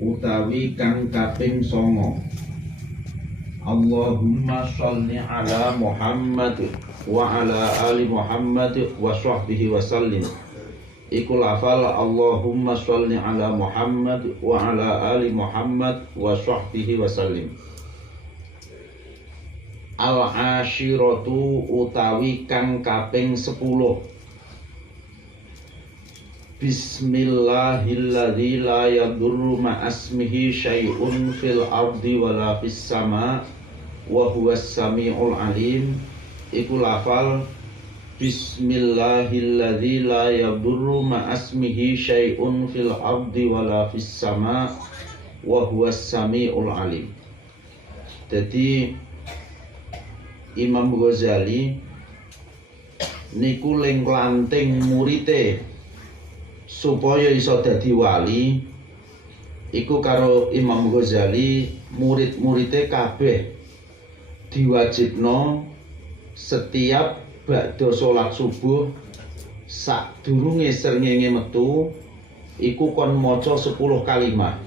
utawi kang kaping 9. Allahumma sholli ala Muhammad wa ala ali Muhammad wa sahbihi wa sallim. Iku lafal Allahumma sholli ala Muhammad wa ala ali Muhammad wa sahbihi wa sallim. Al-ashiratu utawi kang kaping 10. Bismillahilladzi la yadurru ma'asmihi syai'un fil ardi wala fis sama wa huwas samiul alim. Iku lafal Bismillahilladzi la yadurru ma'asmihi syai'un fil ardi wala fis sama wa huwas samiul alim. Jadi Imam Ghazali niku ling klanting murite supaya iso dadi wali iku karo Imam Ghazali murid-muride kabeh diwajibno setiap ba'da salat subuh sadurunge srengenge metu iku kon maca 10 kalimah.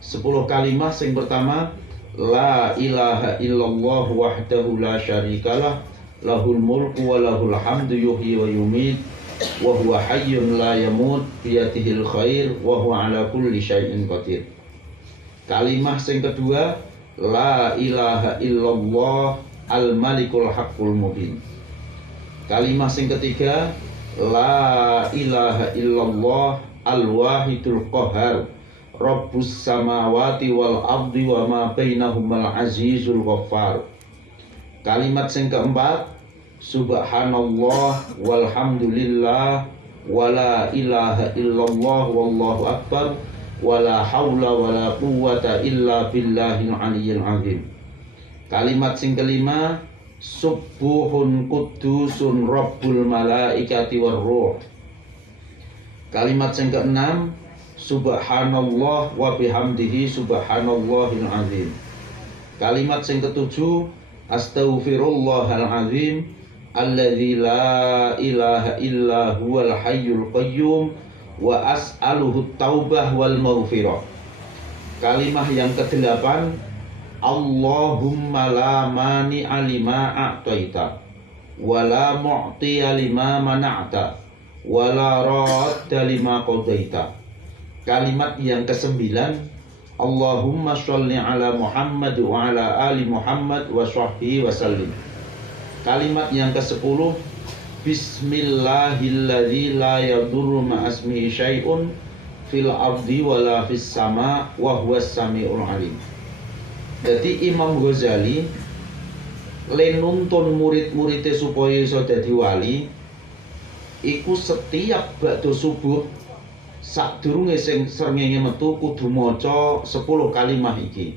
10 kalimah sing pertama La ilaha illallah wahdahu la syarikalah lahul mulku wa lahul hamdu yuhyi wa yumit wa huwa hayyun la yamut biyadihil khair wa huwa ala kulli syai'in qadir. Kalimah sing kedua La ilaha illallah al-malikul haqqul mubin. Kalimah sing ketiga La ilaha illallah al-wahidul qahhar Rabbus samawati wal ardi wa ma bainahumal azizul ghaffar. Kalimat sing keempat Subhanallah walhamdulillah wala ilaha illallah wallahu akbar wala haula wala quwwata illa billahil aliyyil azim. Kalimat sing kelima Subuhun qudusun rabbul malaikati war ruh. Kalimat sing keenam Subhanallah wa bihamdihi subhanallahil azim. Kalimat sing ketujuh Astaghfirullahal azim alladzi la ilaha illa huwal hayyul qayyum wa as'aluhu taubah wal maghfirah. Kalimah yang kedelapan Allahumma la mani'a lima a'taita wa la mu'tiya lima mana'ta wa la radda lima qadaita. Kalimat yang kesembilan Allahumma sholli ala Muhammad wa ala ali Muhammad wa sahbihi wa sallim. Kalimat yang ke-10 Bismillahilladzi la yadurru ma'asmihi syai'un fil ardi wala fis sama wa huwas samiul alim. Jadi Imam Ghazali nuntun murid-muridnya supaya iso dadi wali iku setiap ba'da subuh sadurunge sing srengenge metu kudu maca 10 kalimah iki.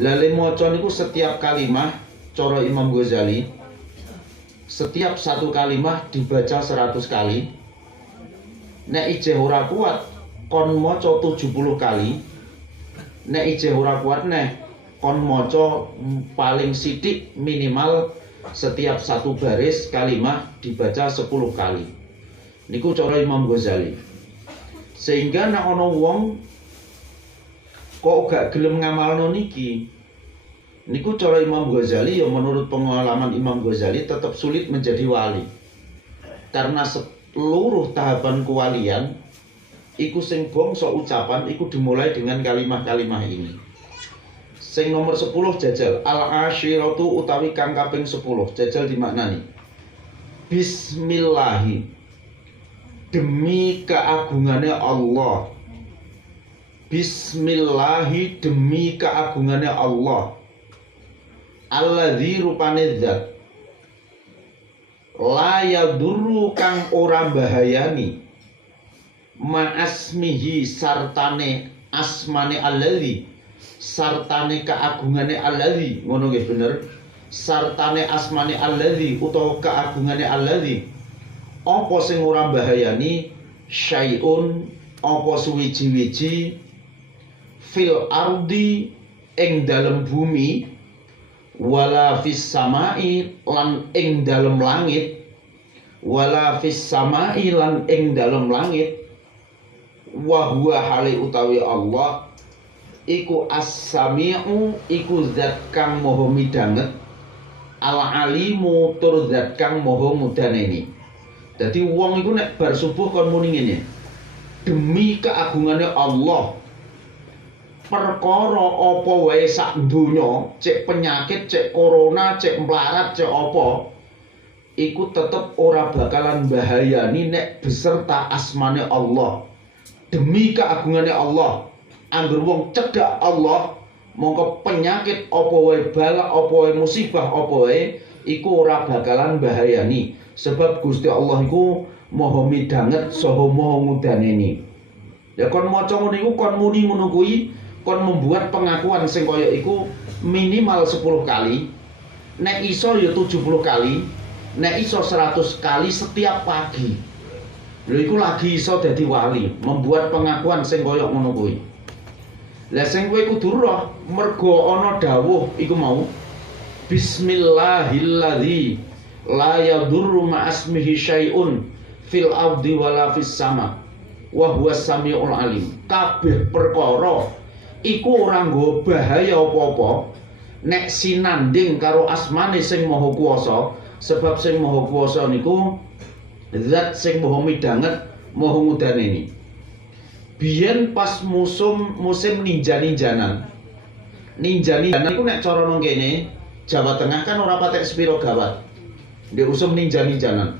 Lha maca niku setiap kalimah cara Imam Ghazali setiap satu kalimah dibaca 100 kali. Nek ijeh ora kuat kon maca 70 kali. Nek ijeh ora kuat neh kon maca paling sithik minimal setiap satu baris kalimah dibaca 10 kali. Niku cara Imam Ghazali. Sehingga nek ana wong kok gak gelem ngamalno niki niku cara Imam Ghazali ya menurut pengalaman Imam Ghazali tetap sulit menjadi wali. Karena seluruh tahapan kewalian iku sing bangsa ucapan iku dimulai dengan kalimah-kalimah ini. Sing nomor 10 jajal al-ashiratu utawi kang kaping 10 jajal dimaknani Bismillahi demi keagungannya Allah. Bismillahi demi keagungannya Allah. Alladzi rupane zat la yadurru kang ora bahayani ma'asmihi sartane asmane alladzi sartane keagungane alladzi ngono nggih bener sartane asmane alladzi utawa keagungane alladzi apa sing ora bahayani syai'un apa suwiji-wiji fil ardi ing dalem bumi wala fis samai lan ing dalem langit wala fis samai lan ing dalem langit wa huwa hale utawi Allah iku as-sami'u iku zat kang maha midanget, al-alimu tur zat kang maha mudaneni. Dadi wong iku nek bar subuh kon muni ngene, demi keagungane Allah, perkara apa wae sak donya, cek penyakit, cek corona, cek melarat, cek apa, iku tetep ora bakalan bahayani nek beserta asmane Allah. Demi keagungane Allah, anggur wong cedhak Allah, mongko penyakit apa wae, bala apa wae, musibah apa wae, iku ora bakalan bahayani. Sebab Gusti Allah iku maha midanget saha maha ngudaneni. Ya kon maca ngono iku, kon muni ngono kuwi, kon membuat pengakuan sing kaya iku minimal 10 kali. Nek iso ya 70 kali, nek iso 100 kali setiap pagi. Lha iku lagi iso dadi wali, membuat pengakuan sing kaya ngono kuwi. Lah sing kowe kudu roh mergo ana dawuh iku mau Bismillahilladzi la yadurru ma'asmihi syai'un fil ardi wala fis sama wa huwas samiul alim. Kabeh perkara iku ora nggo bahaya apa-apa nek sinanding karo asmane sing maha kuwasa, sebab sing maha kuwasa niku zat sing maha midanget maha ngudaneni. Biyen pas musim ninja-ninjanan iku nek cara nang kene Jawa Tengah kan ora patek sepiro gawat. Dia usum ninja-ninjanan.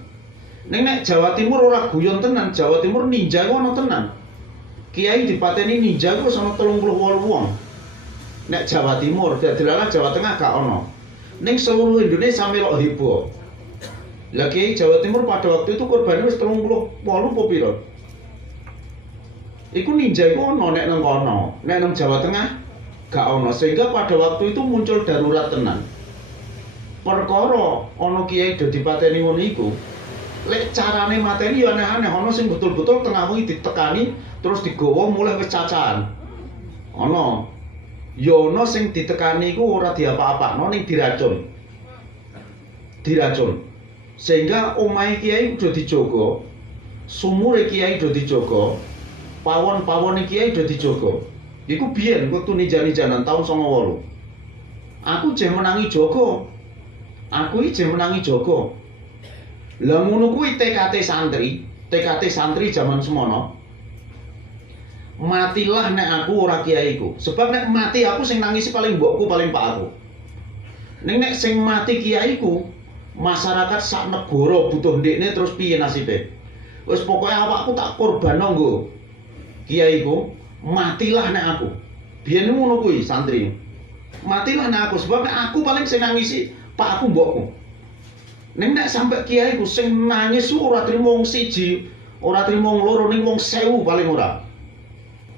Nek Jawa Timur ora guyon tenan, Jawa Timur ninja ku ana tenan. Kiai dipateni ninja ku ana 38 wong. Nek Jawa Timur, dadilah Jawa Tengah gak ana. Ning seluruh Indonesia melok heboh. Lah Kiai Jawa Timur pada waktu itu korban wis 38 apa piro? Iku ninja iku ana nek nang kono. Nek nang Jawa Tengah gak ana, sehingga pada waktu itu muncul darurat tenan. Perkara ana kiai do dipateni ngono iku, lek carane mateni ya aneh-aneh, ana sing betul-betul tengah wengi ditekani terus digawa mulai wis cacahan. Ana. Ya ana sing ditekani iku ora diapa-apakno ning diracun. Diracun. Sehingga omahe kiai do dijogo, sumure kiai do dijogo, pawon-pawone kiai do dijogo. Iku biyen wektu ninja-ninjanan tahun 98. Aku jeh menangi jogo. Aku iki menangi jogo. Lah ngono kuwi TKT santri zaman semono. Matilah nek aku ora kiaiku. Sebab nek mati aku sing nangisi paling mbokku, paling pak aku. Nek sing mati kiaiku, masyarakat sak negara butuh ndekne terus piye nasibe? Wis pokoke awakku tak korbanno nggo kiaiku, matilah nek aku. Biyen ngono kuwi santri. Matilah nek aku, sebab nek aku paling sing nangisi pak aku mbokku. Nek sampe kiaiku sing nangis ora trimo wong siji, ora trimo wong loro, ning wong 1000 paling ora.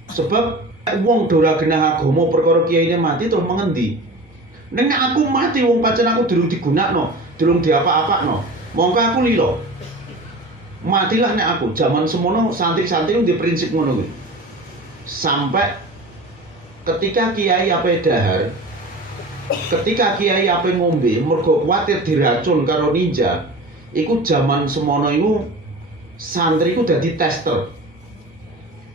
Sebab wong ora genah agama perkara kiyaine mati terus mengendi. Nek aku mati wong pancen aku durung digunakno, durung diapa-apakno. Mongko aku lilo. Matilah nek aku. Zaman semono santri-santri di prinsip ngono kuwi. Sampai ketika kiai ape dahar, ketika kiai ape ngombe mergo kuwatir diracun karo ninja, iku zaman semono iku santri iku dadi tester.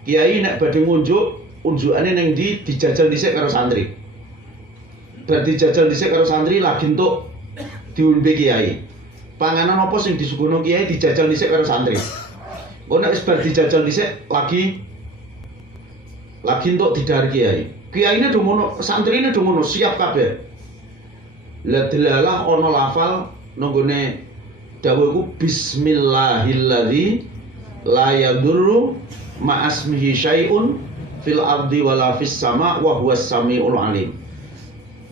Kiai nek badhe ngunjuk, unjukane ning ndi dijajal dhisik karo santri. Bar dijajal dhisik karo santri lagi entuk diombe kiai. Panganan apa sing disuguhno kiai dijajal dhisik karo santri. Kok nek wis bar dijajal dhisik lagi entuk didhar kiai. Kiyaine do ngono, santrine do ngono, siap kabeh. Lah delalah ana lafal nanggone dawuh iku bismillahilladzi la yadurru ma'asmihi syai'un fil ardi wala fis sama wa huwas samiul alim.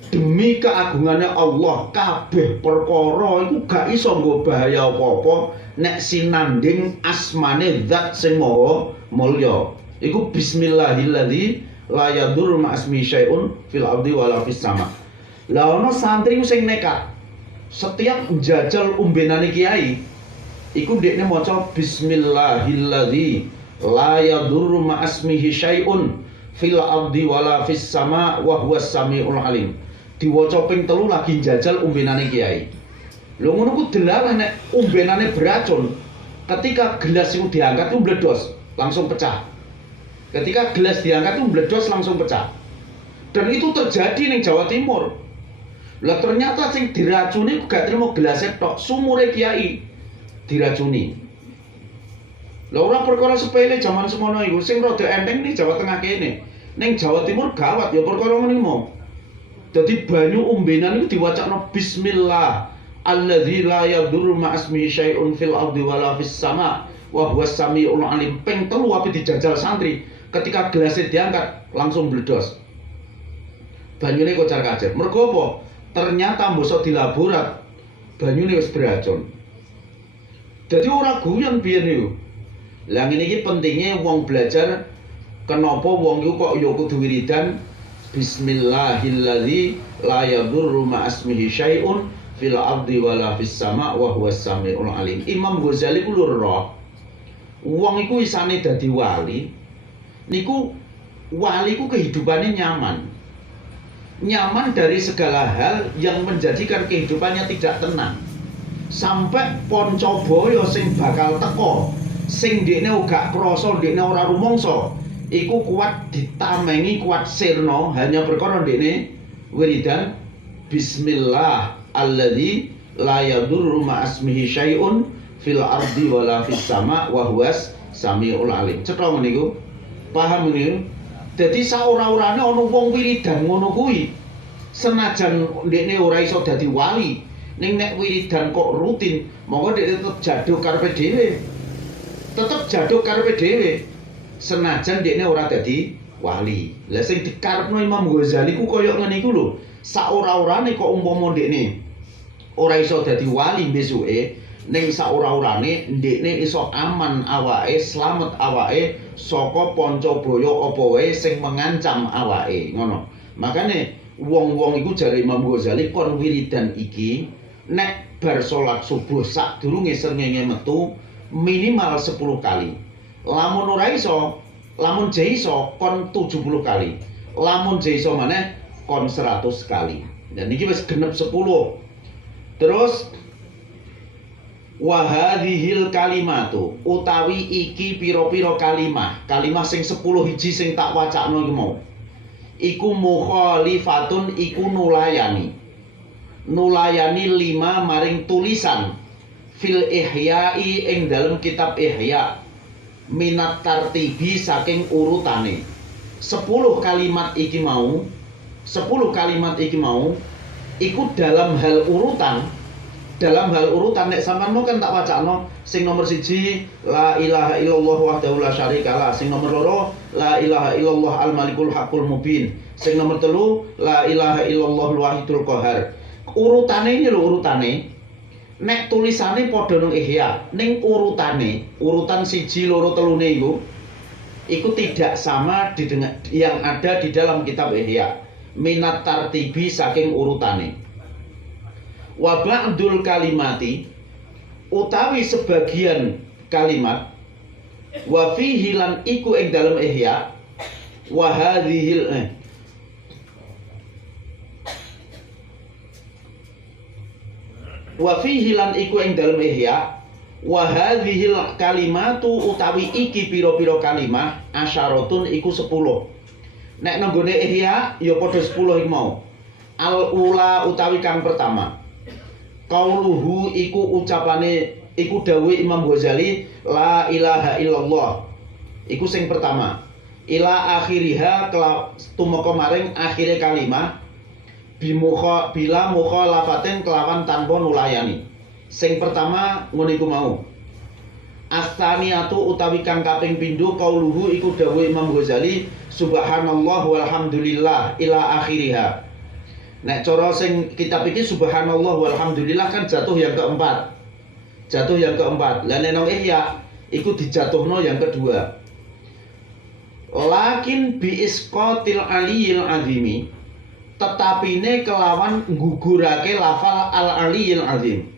Demi keagungane Allah, kabeh perkara iku gak iso nggo bahaya apa-apa nek sinanding asmane zat sing maha mulya. Iku bismillahilladzi la yadurru ma'asmihi syai'un fil ardi wala fis sama. Lah ana santri sing nekat. Setiap njajal umbenane kiai, iku ndekne maca bismillahilladzi la yadurru ma'asmihi syai'un fil ardi wala fis sama wa huwas samiul alim. Diwaca ping 3 lagi njajal umbenane kiai. Lho ngono ku delalah nek umbenane beracun. Ketika gelas iku diangkat ku mbledos, langsung pecah. Ketika gelas diangkat itu meledos langsung pecah. Dan itu terjadi ning Jawa Timur. Lah ternyata sing diracuni gak terima gelasnya tok, sumure kiai diracuni. Lah ora perkara sepele zaman semono iku, sing rada enteng ning Jawa Tengah kene. Ning Jawa Timur gawat ya perkara ngene mau. Dadi banyu ombenan iku diwacakno bismillah alladzi la yadurru ma'asmihi syai'un fil ardi wala fis sama wa huwas samiul alim. Ping 3 ape dijajal santri, ketika gelasnya diangkat langsung bledos. Banyune kocar-kacir. Mergo apa? Ternyata mbosok dilaborat banyune wis beracun. Dadi ora guyon biyen niku. Lah ngene iki pentingnya wong belajar kenapa wong iku kok ya kudu wiridan bismillahilladzi la yadurru ma'asmihi syai'un fil ardi wala fis sama wa huwas samiul alim. Imam Ghazali ku lur roh. Wong iku isane dadi wali. Niku wali ku kehidupane nyaman. Nyaman dari segala hal yang menjadikan kehidupannya tidak tenang. Sampai Poncobaya sing bakal teko, sing dekne gak krasa, dekne ora rumangsa, iku kuat ditamengi, kuat sirna hanya perkara dekne wiridan bismillah alladzi la yadurru ma'asmihi syai'un fil ardi wala fis sama wa huwas samiul alim. Cetha niku. Paham niku? Dadi saora-orane ana wong wiridan ngono kuwi. Senajan ndekne ora iso dadi wali, ning nek wiridan kok rutin, monggo dhek tetep jaduk karepe dhewe. Tetep jaduk karepe dhewe. Senajan ndekne ora dadi wali. Lah sing dikarepno Imam Ghazali ku koyo ngene iku lho. Saora-orane kok umpama ndekne ora iso dadi wali besuke, ning saora-orane ndekne iso aman awake, slamet awake saka Poncobaya apa wae sing mengancam awake, ngono. Makane wong-wong iku jare Imam Ghazali kon wiridan iki nek bar salat subuh sadurunge srengenge metu minimal 10 kali. Lamun ora iso, lamun je iso kon 70 kali. Lamun je iso maneh kon 100 kali. Dan iki wis genep 10. Terus wa hadhil kalimatu utawi iki pira-pira kalimah sing 10 hiji sing tak wacakno iki mau iku mukhalifatun iku nulayani 5 maring tulisan fil ihya'i ing dalem kitab ihya minat tartibi saking urutane 10 kalimat iki mau iku dalam hal urutan nek sampean mau kan tak wacakno sing nomor 1 la ilaha illallah wahdahu la syarikalah, sing nomor 2 la ilaha illallah al malikul haqqul mubin, sing nomor 3 la ilaha illallah al wahidul qahar. Urutane iki lho urutane. Nek tulisane padha nang ihya, ning urutane, urutan 1 2 3 iku tidak sama dengan yang ada di dalam kitab ihya. Minat tartibi saking urutane. Wa ba'dul kalimati utawi sebagian kalimat wa fihi lan iku ing dalem ihya wa hadhil wa fihi lan iku ing dalem ihya wa hadhil kalimatu utawi iki pira-pira kalimah asyaratun iku 10. Nek nanggone ihya ya padha 10 iki mau. Al ula utawi kang pertama qauluhu iku ucapane iku dawuh Imam Ghazali la ilaha illallah iku sing pertama ila akhiriha tumeka maring akhire kalimah bila mukhalafatin kelawan tanpa nulayani. Sing pertama ngono iku mau. Astaniatu utawi kang kaping pindho qauluhu iku dawuh Imam Ghazali subhanallah walhamdulillah ila akhiriha. Nek cara sing kitab iki subhanallah walhamdulillah kan jatuh yang keempat. Lah nek nang ihya iku dijatuhno yang kedua. Lakin bi isqatil aliyil azimi, tetapine kelawan gugurake lafal al aliyil azim.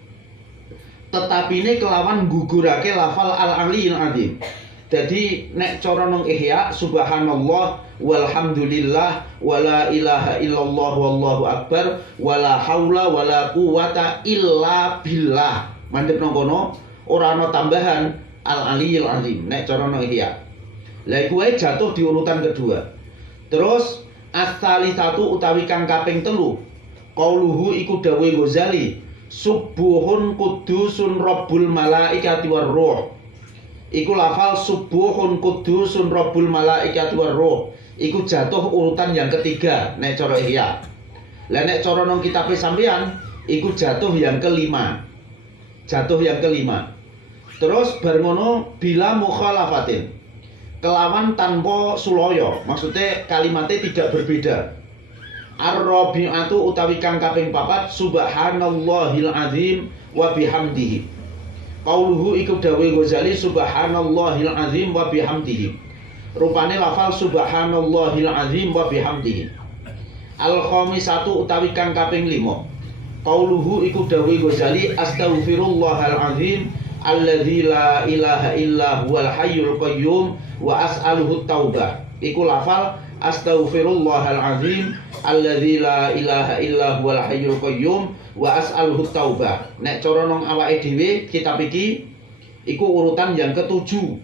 Jadi nek cara nang ihya subhanallah walhamdulillah wala ilaha illallah wallahu akbar wala haula wala quwata illa billah. Mandhep nang kono ora ana tambahan al aliyil azim nek cara nang ihya. Lah iku wae jatuh di urutan kedua. Terus as-salisatu utawi kang kaping 3. Qauluhu iku dawuh Ghazali, subuhun kudusun rabbul malaikati war ruh. Iku lafal subuhun kudusun rabbul malaikati war ruh. Iku jatuh urutan yang ketiga nek cara Ihya. Lah nek cara nang kitabe sampean iku jatuh yang kelima. Jatuh yang kelima. Terus bar ngono bila mukhalafatin. Kelawan tanpa suloyo, maksudnya kalimatnya tidak berbeda. Ar-rabi'atu utawi kang kaping 4 subhanallahil azim wa bihamdihi. Qauluhu iku dawuh Ghazali subhanallahil azim wa bihamdihi. Rupane lafal subhanallahil azim wa bihamdihi. Al-khamisatu utawi kang kaping 5. Qauluhu iku dawuh Ghazali astaghfirullahal azim alladzi la ilaha illa huwal hayyul qayyum wa as'aluhu taubah. Iku lafal astaghfirullahal azim alladzi la ilaha illa huwal hayyul qayyum wa as'aluhu taubah. Nek cara nang awake dhewe kitab iki iku urutan yang ketujuh.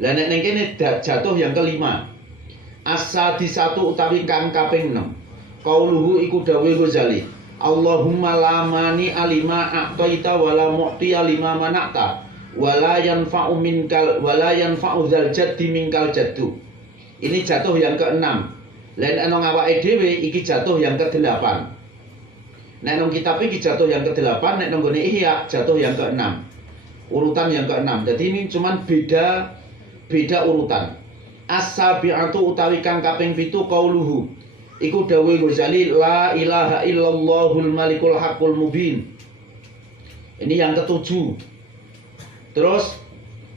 Lah nek ning kene jatuh yang kelima. As-sadisatu utawi kang kaping 6. Qauluhu iku dawuh Ghazali Allahumma la mani alima a'taita wa la mu'ti alima mana'ta wa la yanfa'u minkal wa la yanfa'u dzal jaddi minkal jaddu. Ini jatuh yang ke-6. Lain nang awake dhewe iki jatuh yang ke-8. Nek nang kitab iki jatuh yang ke-8, nek nang gone Ihya jatuh yang ke-6. Urutan yang ke-6. Jadi ini cuman beda urutan. As-sabi'atu utawi kang kaping 7 qauluhu. Iku dawuh Ghazali la ilaha illallahul malikul haqqul mubin. Ini yang ke-7. Terus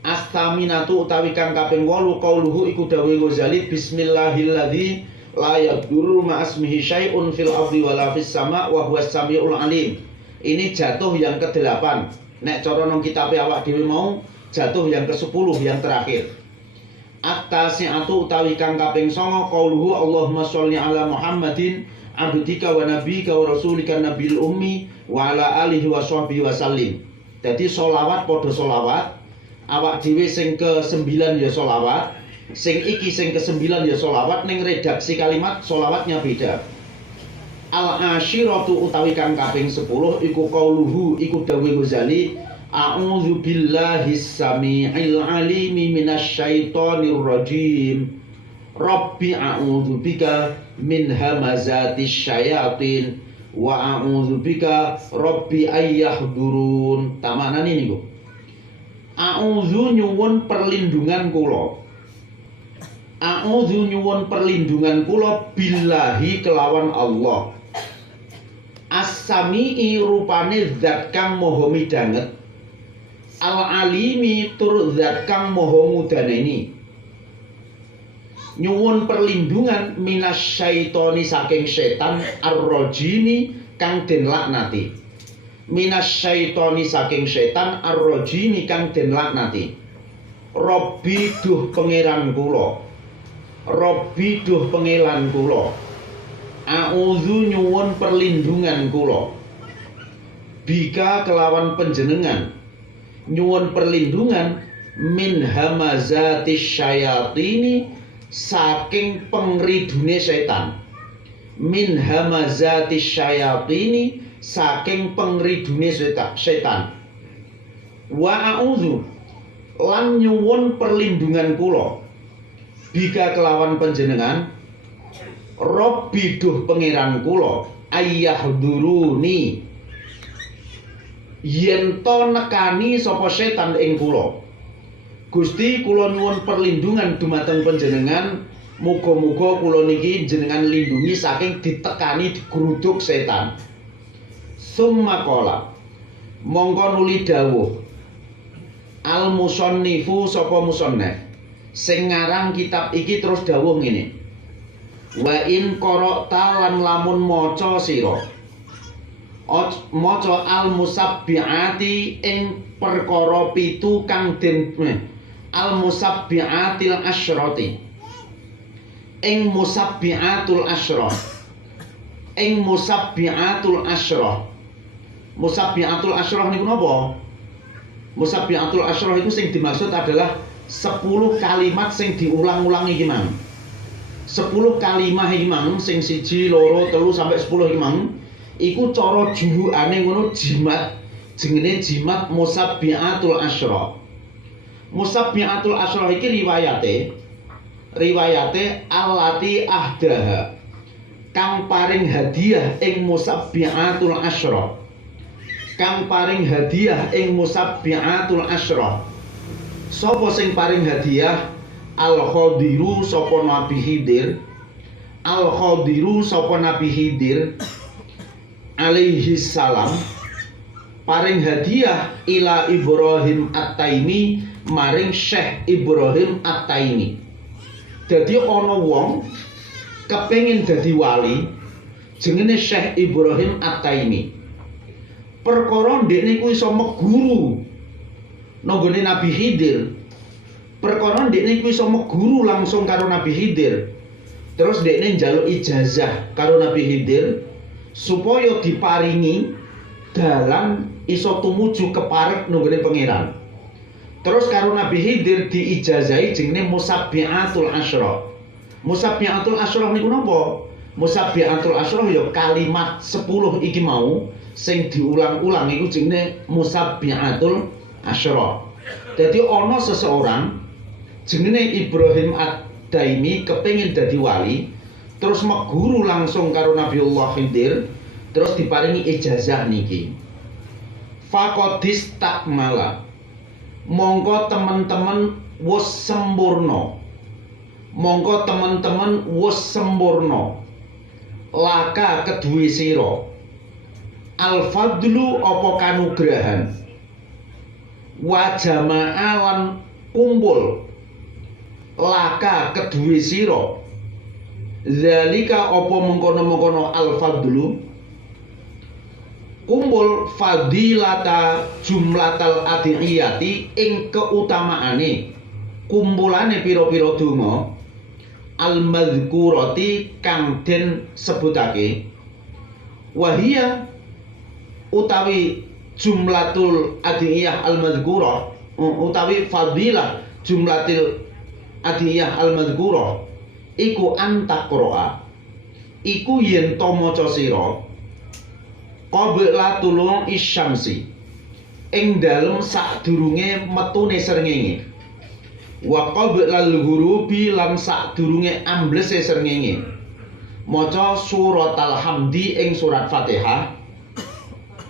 as-saminatu utawi kang kaping 8 qauluhu iku dawuh Ghazali bismillahilladzi la yadurru ma'asmihi syai'un fil ardi wala fis sama' wa huwas samiul alim. Ini jatuh yang ke-8. Nek cara nang kitabe awak dhewe mau jatuh yang ke-10 yang terakhir. At-tasi'atu utawi kang kaping 9 qauluhu Allahumma sholli ala Muhammadin abdika wa nabiyyika wa rasulika nabiyil ummi wa ala alihi wa sahbihi wa sallim. Jadi sholawat padha sholawat. Awak dhewe sing ke-9 ya sholawat, sing iki sing ke-9 ya sholawat, ning redaksi kalimat sholawatnya beda. Al-ashiratu utawi kang kaping 10 iku qauluhu iku dawuh Ghazali a'udzu billahis samii'il 'alimi minasyaitonir rajim. Rabbi a'udzu bika min hamazatis syayatin wa a'udzu bika rabbi ayyahdurun. Tamanane niku. A'udzu nyuwun perlindungan kula. A'udzu nyuwun perlindungan kula billahi kelawan Allah. As-sami'i rupane zat kang maha midanget. Al-alimi tur zat kang maha mudaneni. Nyuwun perlindungan minasyaitoni saking setan ar-rajimi kang den laknati. Minasyaitoni saking setan ar-rajimi kang den laknati. Robbi duh pangeran kula. Robbi duh pangeran kula. A'udzu nyuwun perlindungan kula. Bika kelawan panjenengan nyuwun perlindungan min hamazatis syayatini saking pengridune setan. Min hamazatis syayatini saking pengridune setan. Wa a'udzu lan nyuwun perlindungan kula bika kelawan panjenengan Robbi duh pangeran kula ayyahduruni yen to nekani sapa setan ing kula. Gusti kula nyuwun perlindungan dumateng panjenengan, muga-muga kula niki jenengan lindungi saking ditekani digruduk setan. Summa qala mongko nuli dawuh al musannifu sapa musannif sing ngarang kitab iki terus dawuh ngene. Wa in qara'ta lan lamun maca sira maca al musabbiati ing perkara 7 kang den al musabbiatil asyrati ing musabbiatul asyrah ing musabbiatul asyrah. Musabbiatul asyrah niku napa? Musabbiatul asyrah itu sing dimaksud adalah 10 kalimat sing diulang-ulang iki mang. 10 kalimah iki mang sing 1, 2, 3 sampai 10 iki mang iku cara juhane ngono jimat, jenenge jimat musabbiatul asyra. Musabbiatul asyra iki riwayate allati ahdaha kang paring hadiah ing musabbiatul asyra. Kang paring hadiah ing musabbiatul asyra. Sapa sing paring hadiah? Al-Khadiru sapa Nabi Khidir. Al-Khadiru sapa Nabi Khidir alaihi salam paring hadiah ila Ibrahim At-Taimi maring Syekh Ibrahim At-Taimi. Dadi ana wong kepengin dadi wali jenenge Syekh Ibrahim At-Taimi. Perkara ndekne kuwi iso meguru nanggone Nabi Khidir. Perkara ndekne kuwi iso meguru langsung karo Nabi Khidir. Terus ndekne njaluk ijazah karo Nabi Khidir supaya diparingi dalan iso tumuju keparek nanggone pangeran. Terus karo Nabi Khidir diijazahi jenenge musabbiatul asyra. Musabbiatul asyra niku napa? Musabbiatul asyra ya kalimat 10 iki mau sing diulang-ulang iku jenenge musabbiatul asyra. Dadi ana seseorang jenenge Ibrahim At-Taimi kepengin dadi wali, terus meguru langsung karo Nabiullah Khidir, terus diparingi ijazah niki. Faqadis takmala. Monggo teman-teman wis sempurna. Monggo teman-teman wis sempurna. Laka kedue sira. Al-fadlu apa kanugrahan. Wa jama'alan kumpul. Laka kedue sira. Zalika apa mengkono-mengkono al-fadlu. Kumpul fadilata jumlatal adiyati ing keutamaane kumpulane pira-pira donga al-madzkurati kang den sebutake wahia utawi jumlatul adiyah al-madzkurah utawi fadilah jumlatil adiyah al-madzkurah iku antaqroa iku yen to maca sira qabla tulung isyamsi ing dalem sadurunge metune srengenge wa qabla al-ghurubi lan sadurunge amblese srengenge maca surat al-hamdi ing surat Fatihah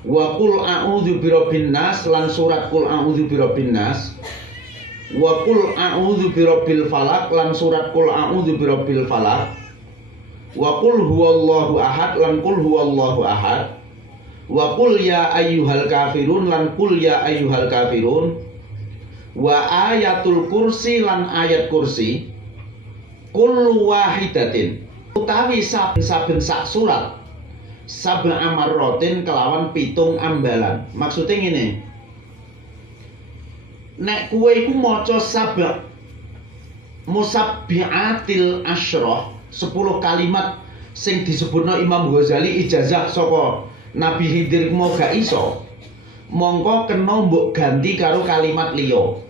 wa qul a'udzu birabbin nas lan surat qul a'udzu birabbin nas wa qul a'udzu birabbil falaq lan surat qul a'udzu birabbil falaq wa qul huwallahu ahad lan qul huwallahu ahad wa qul ya ayyuhal kafirun lan qul ya ayyuhal kafirun wa ayatul kursi lan ayat kursi kullu wahidatin utawi saben sak surat saben amarrotin kelawan pitung ambalan. Maksudnya ngene, nek kowe iku maca sabak musabbiatil asyra 10 kalimat sing disebutna Imam Ghazali ijazah saka Nabi Khidir mau gak iso, mongko kena mbok ganti karo kalimat liya.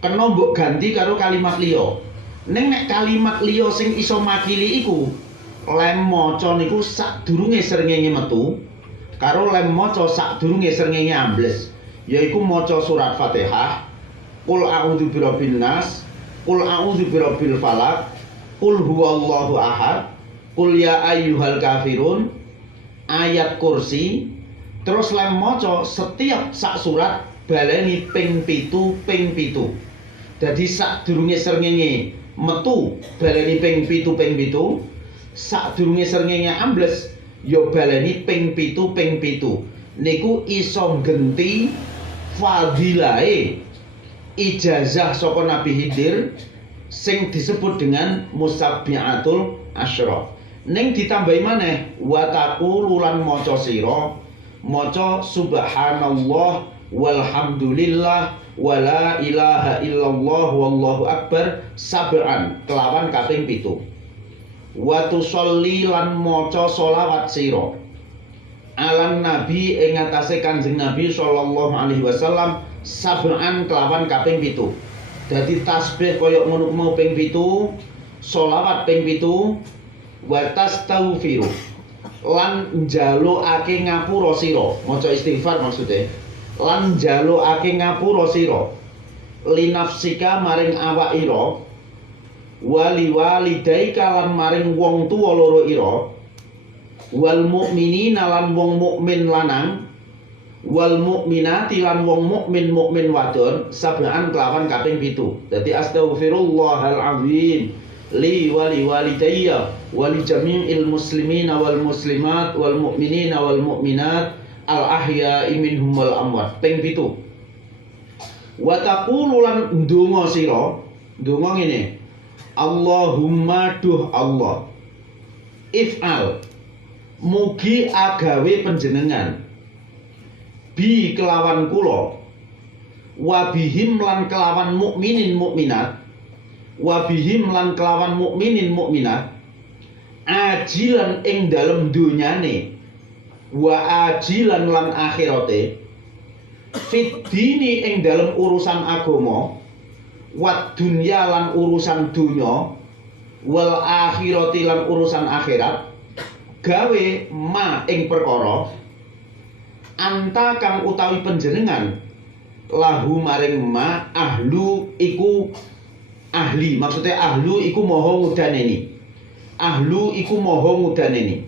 Kena mbok ganti karo kalimat liya. Ning nek kalimat liya sing iso makili iku lem maca niku sadurunge srengenge metu karo lem maca sadurunge srengenge ambles. Yaiku maca surat Fatihah, qul a'udzu birabbin nas, qul a'udzu birabbil falaq, qul huwallahu ahad, qul ya ayyuhal kafirun, ayat kursi, terus lem maca setiap sak surat baleni ping 7 ping 7. Dadi sadurunge srengenge metu baleni ping 7 ping 7, sadurunge srengenge ambles ya baleni ping 7 ping 7. Niku iso genti fadilahe ijazah saka Nabi Khidir sing disebut dengan musabbiatul asyra. Ning ditambahi maneh wa taqulu lan maca sira maca subhanallah walhamdulillah wala ilaha illallah wallahu akbar sab'an kelawan kaping 7. Wa tusolli lan maca selawat sira alan nabi ing atase Kanjeng Nabi sallallahu alaihi wasallam sab'an kelawan kaping 7. Dadi tasbih kaya ngono mau ping 7, sholawat ping 7, wa tastaghfiru lan njalukake ngapura sira, maca istighfar maksude. Lan njalukake ngapura sira linafsika maring awak ira, wali walidaika lan maring wong tuwa loro ira, wal mukminina lan wong mukmin lanang, wal mukminati lan wong mukmin wadon, sabaan kelawan kaping 7. Dadi astaghfirullahal azim li wali walidayya wali jami'il muslimina wal muslimat wal mu'minina wal mu'minat al ahya'i minhum wal amwat ping 7. Wa taqulu lan ndonga sira, ndonga ngene, Allahumma duh Allah, if'al mugi agawe panjenengan bi kelawan kula, wa bihim lan kelawan mukminin mukminat, wa bihim lan kelawan mukminin mukminat, ajilan ing dalem dunyane, wa ajilan lan akhirate, fit dini ing dalem urusan agama, wat dunya lan urusan dunya, wal akhirati lan urusan akhirat, gawe ma ing perkara anta kang utawi panjenengan lahu maring ma ahlu iku ahli, maksudnya ahlu iku moho ngudaneni, ahlu iku moho ngudaneni,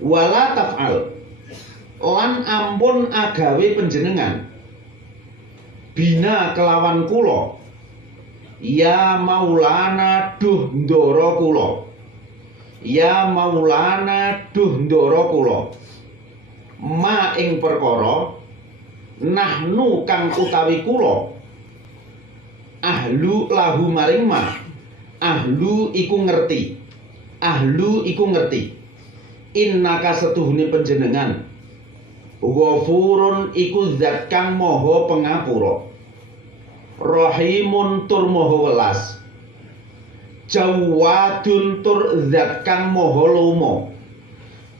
wala taf'al lan ampun agawe panjenengan bina kelawan kula ya maulana duh ndara kula, ya maulana duh ndara kula ma ing perkara nahnu kang utawi kula ahlu lahu maring ma, ahlu iku ngerti, ahlu iku ngerti, innaka setuhune panjenengan ghafurun iku zat kang maha pangapura, rahimun tur maha welas, jawadun tur zat kang maha lomo,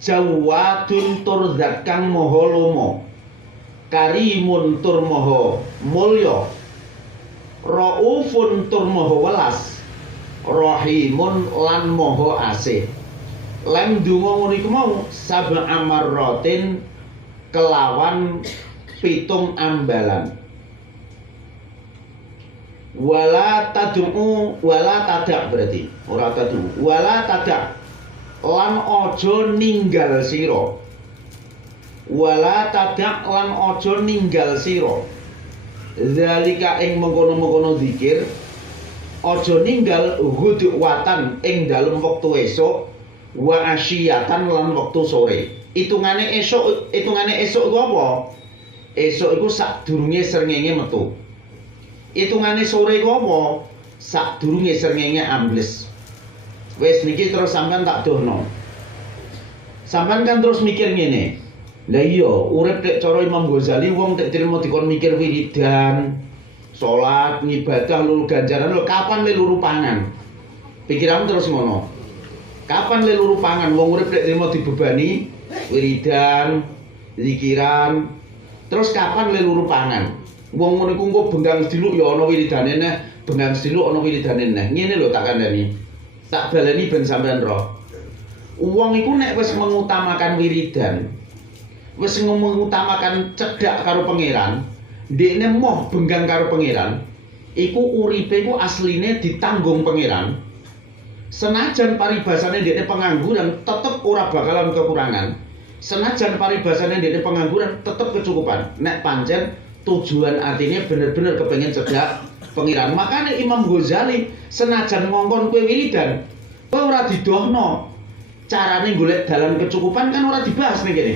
jawadun tur zat kang maha lomo, karimun tur maha mulya, raufun tur maha welas, rahimun lan maha asih. Lem donga ngono iku mau sab'a marratin kelawan 7 ambalan. Wala tad'u wala tadak, berarti ora tad'u wala tadak lan aja ninggal sira, wala tadak lan aja ninggal sira, zalika ing mengkono-mengkono zikir, aja ninggal hudwatan ing dalem wektu esuk, wa asyiyatan lan wektu sore. Hitungane esuk iku apa? Esuk iku sadurunge srengenge metu. Hitungane sore iku apa? Sadurunge srengenge ambles. Wes niki terus sampean tak dohno. Sampean kan terus mikir ngene. Lah iya, urip nek cara Imam Ghazali wong tek trimo dikon mikir wiridan, salat, ngibadah, lulu ganjaran, lho kapan le luru pangan? Pikiranmu terus ngono. Kapan le luru pangan wong urip nek trimo dibebani wiridan, zikiran, terus kapan le luru pangan? Wong ngono iku engko benggang sediluk ya ana wiridane neh, benggang sediluk ana wiridane neh. Ngene lho tak kandhani. Tak baleni ben sampean ro. Wong iku nek wis mengutamakan wiridan, wis mengutamakan cedhak karo pangeran, ndekne moh benggang karo pangeran, iku uripe iku asline ditanggung pangeran. Senajan paribasane ndekne pengangguran tetep ora bakalan kekurangan. Senajan paribasane ndekne pengangguran tetep kecukupan. Nek pancen tujuan artinya bener-bener kepengen cedhak pangeran. Makanya Imam Ghazali senajan ngongkon kowe wiridan, kowe ora didohno carane golek dalan kecukupan kan ora dibahas nih kene.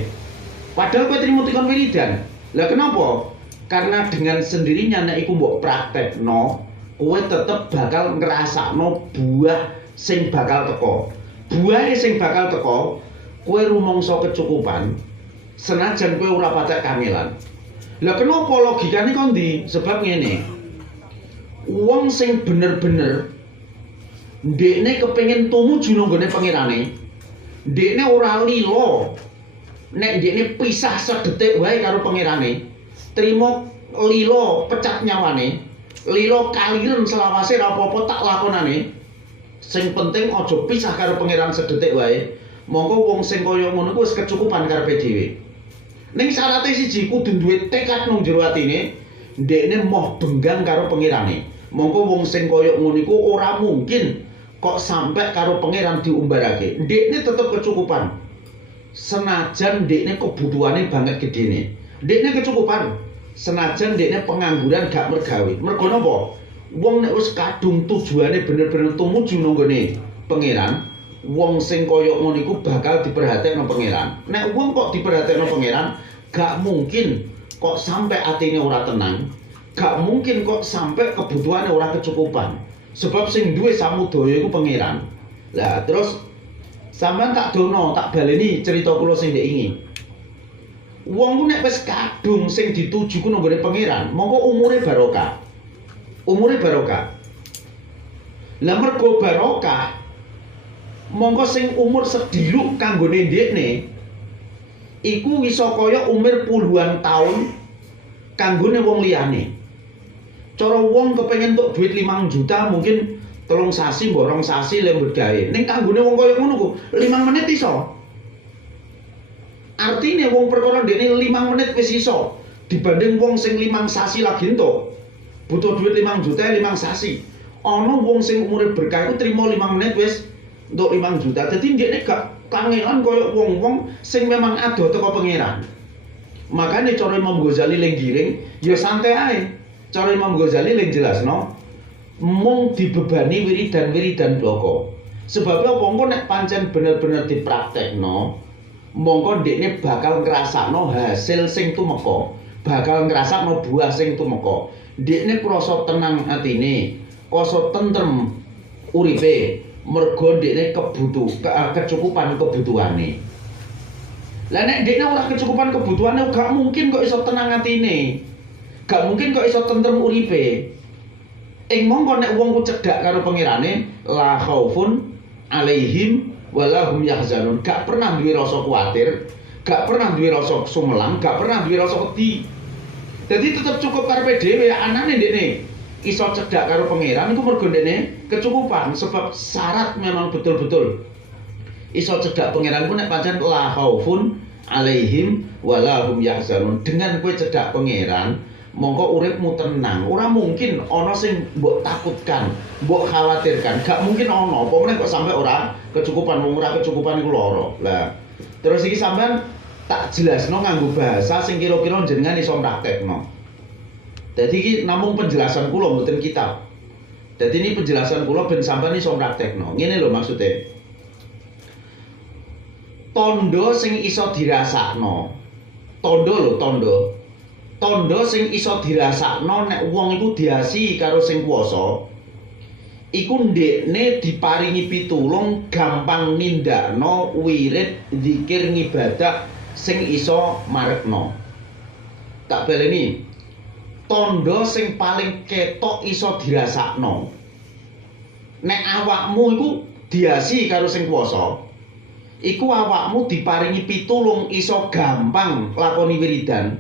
Padahal kowe trimo tikon wiridan. Lah kenapa? Karena dengan sendirinya nek iku mbok praktekno, kowe tetep bakal ngrasakno buah sing bakal teko. Buahe sing bakal teko, kowe rumangsa kecukupan senajan kowe ora patek kamilan. Lah kenapa logikane kok ndi? Sebab ngene. Wong sing bener-bener ndekne kepengin tumuju nang gone pangerane, ndekne ora lilo nek ndekne pisah sedetik wae karo pangerane, trimo lilo pecat nyawane, lilo kaliren selawase ra apa-apa tak lakonane. Sing penting aja pisah karo pangeran sedetik wae. Mongko wong sing kaya ngono ku wis kecukupan karepe dhewe. Ning syaraté siji kudu duwe tekad nang jero atine, ndekne moh benggang karo pangerane. Mongko wong sing kaya ngono iku ora mungkin kok sampai karo pangeran diumbarake. Ndekne tetep kecukupan. Senajan ndekne kebutuhane banget gedene. Ndekne kecukupan. Senajan ndekne pengangguran gak mergawe. Mergo napa? Wong nek wis kadung tujuane bener-bener tumuju nang gone pangeran, wong sing kaya ngono iku bakal diperhatekno pangeran. Nek wong kok diperhatekno pangeran, gak mungkin kok sampai atine ora tenang. Gak mungkin kok sampai kebutuhane ora kecukupan. Sebab sing duwe samudaya iku pangeran. Lah terus sampean tak dono, tak baleni cerita kula sing ndek ingi. Wong ku nek wis kadung sing dituju ku nang pangeran, mongko umure barokah. Umure barokah. Lah mergo barokah, mongko sing umur sediluk kanggone ndekne iku iso kaya umur puluhan tahun kanggone wong liyane. Cara wong kepengin entuk duit 5 juta mungkin 3 sasi, borong sasi lembut gawe. Ning kanggone wong kaya ngono ku 5 menit iso. Artine wong perkara ndekne 5 menit wis iso dibanding wong sing 5 sasi lagi entuk. Butuh duit 5 juta 5 sasi. Ana wong sing umure berkah iku trimo 5 menit wis untuk 5 juta. Dadi ndekne gak kangelan koyo wong-wong sing memang ado teko pangeran. Makane cara Imam Ghazali ling giring ya santai ae. Cara Imam Ghazali ling jelasno mung dibebani wiridan-wiridan bloko. Sebab apa engko nek pancen bener-bener dipraktekno, mongko ndekne bakal ngrasakno hasil sing tumeka, bakal ngrasakno buah sing tumeka. Ndekne krasa tenang atine, krasa tentrem uripe, mergo ndekne kecukupan kebutuhane. Lah nek ndekne ora kecukupan kebutuhane gak mungkin kok iso tenang atine. Gak mungkin kok iso tentrem uripe. Ing mongko nek wong ku cedhak karo pangerane, la khaufun alaihim wala hum yahzanun. Gak pernah duwe rasa kuwatir, gak pernah duwe rasa sumelang, gak pernah duwe rasa wedi. Jadi tetap cukup karepe dhewe, anane ndekne iso cedhak karo pangeran iku mergo ndekne kecukupan. Sebab syarat memang betul-betul iso cedhak pangeran ku nek pancen la khaufun alaihim wala hum yahzanun. Dengan kowe cedhak pangeran, mongko uripmu tenang. Ora mungkin ana sing mbok takutkan, mbok khawatirkan. Gak mungkin ana. Apa meneh kok sampe ora kecukupan, wong ora kecukupan iku lara. Lah, terus iki sampean tak jelasno nganggo bahasa sing kira-kira jenengan iso praktekno. Dadi iki namung penjelasan kula mboten kitab. Dadi ini penjelasan kula ben sampean iso praktekno. Ngene lho maksude. Tondo sing iso dirasakno. Tondo lho, tondo. Tondo sing iso dirasakno nek wong iku diasi karo sing kuwasa. Iku ndekne diparingi pitulung gampang nindakno wirid zikir ngibadah sing iso marekno. Tak baleni. Tondo sing paling ketok iso dirasakno. Nek awakmu iku diasi karo sing kuwasa, iku awakmu diparingi pitulung iso gampang lakoni wiridan,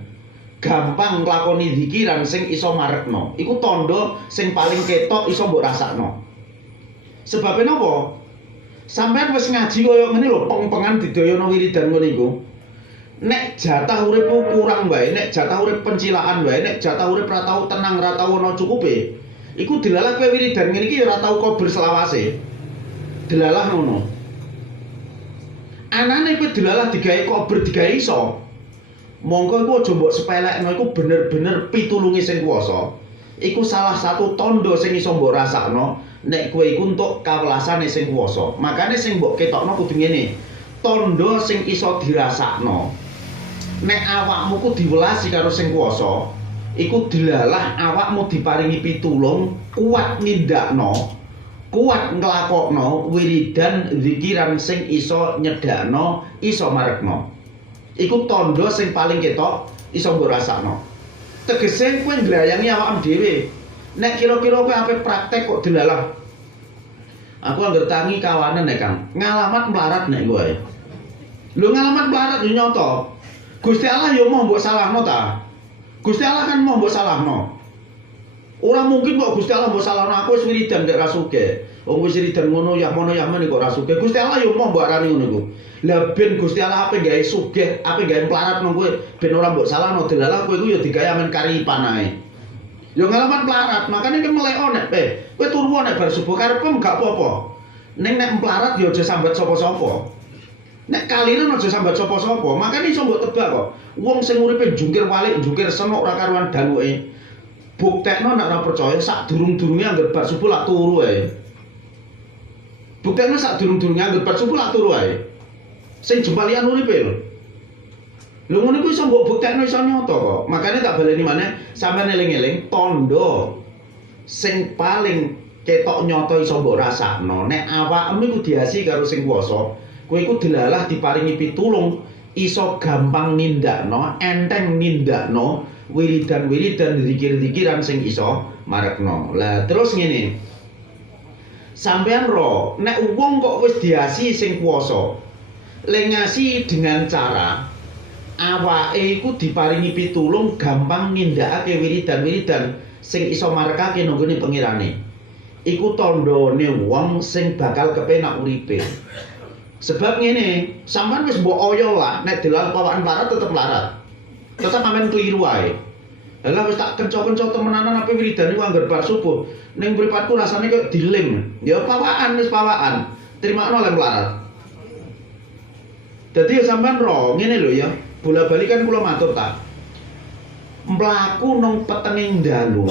gampang nglakoni zikiran sing iso marekno. Iku tondo sing paling ketok iso mbok rasakno. Sebab napa? Sampeyan wis ngaji kaya ngene lho, peng-pengan didayana wiridan ngono iku. Nek jatah uripmu kurang wae, nek jatah urip pencilaan wae, nek jatah urip ra tau tenang, ra tau ana cukupe, iku delalah kowe wiridan ngene iki ya ora tau kober selawase. Delalah ngono. Anane kowe delalah digawe kober digawe iso. Monggo iku aja mbok sepelekno, iku bener-bener pitulunge sing kuwasa. Iku salah satu tondo sing iso mbok rasakno nek kowe iku entuk kawelasane sing kuwasa. Makane sing mbok ketokno kudu ngene. Tondo sing iso dirasakno. Nek awakmu ku diwelasi karo sing kuwasa, iku delalah awakmu diparingi pitulung kuat nindakno, kuat nglakokno wiridan zikiran sing iso nyedakno, iso marekno. Iku tondo sing paling ketok iso mbok rasakno. Tegese kowe nglayangi awakmu dhewe. Nek kira-kira kowe ape praktek kok delalah. Aku anggere tangi kawanan nek Kang. Ngalamat melarat nek kowe. Lho ngalamat melarat yo nyoto. Gusti Allah yo mau mbok salahno ta. Gusti Allah kan mau mbok salahno. Ora mungkin kok Gusti Allah mbok salahno aku wis wiridan nek ra sugih. Wong wis wiridan ngono ya mono kok ra sugih. Gusti Allah yo mau mbok arani ngono iku. Lah ben Gusti Allah ape gawe sugih, ape gawe melarat nang kowe ben ora mbok salahno delalah kowe iku yo digawe amen karipan ae. Yo ngalaman melarat, makane kan meleo nek kowe turu nek bar subuh karepmu gak apa-apa. Ning nek melarat yo aja sambat sapa-sapa. Nek kaliren aja sambat sapa-sapa. Makane iso mbok tebak kok. Wong sing uripe jungkir walik, jungkir senok ora karuan danuke. Buktekno nek ora percaya sak durung-durunge anggere bar subuh lak turu ae. Buktekno sak durung-durunge anggere bar subuh lak turu ae. Sing jembalian uripe lho. Lho ngono kuwi iso mbok buktekno iso nyoto kok. Makane tak baleni maneh sampeyan eling-eling tandha sing paling ketok nyoto iso mbok rasakno nek awakmu iku diasi karo sing kuwasa, kowe iku delalah diparingi pitulung iso gampang nindakno, enteng nindakno wiridan-wiridan zikir-zikiran sing iso marekno. Lah terus ngene. Sampeyan ro, nek wong kok wis diasi sing kuwasa, le ngasi dengan cara awake iku diparingi pitulung gampang nindakake wiridan-wiridan sing iso marekake nanggone pengirane. Iku tandane wong sing bakal kepenak uripe. Sebab ngene, sampean wis mbok oyo lah nek delal pawakan larat tetep larat. Tetep amen kliru wae. Lah wis tak kenco-kenco temenanan ape wiridan iku anggar bar subuh. Ning mripatku rasane koyo dilem. Ya pawakan wis pawakan. Trimakno lem larat. Dadi sampean ro, ngene lho ya. Bola-bali kan kula matur ta. Mlaku nang petenging dalu.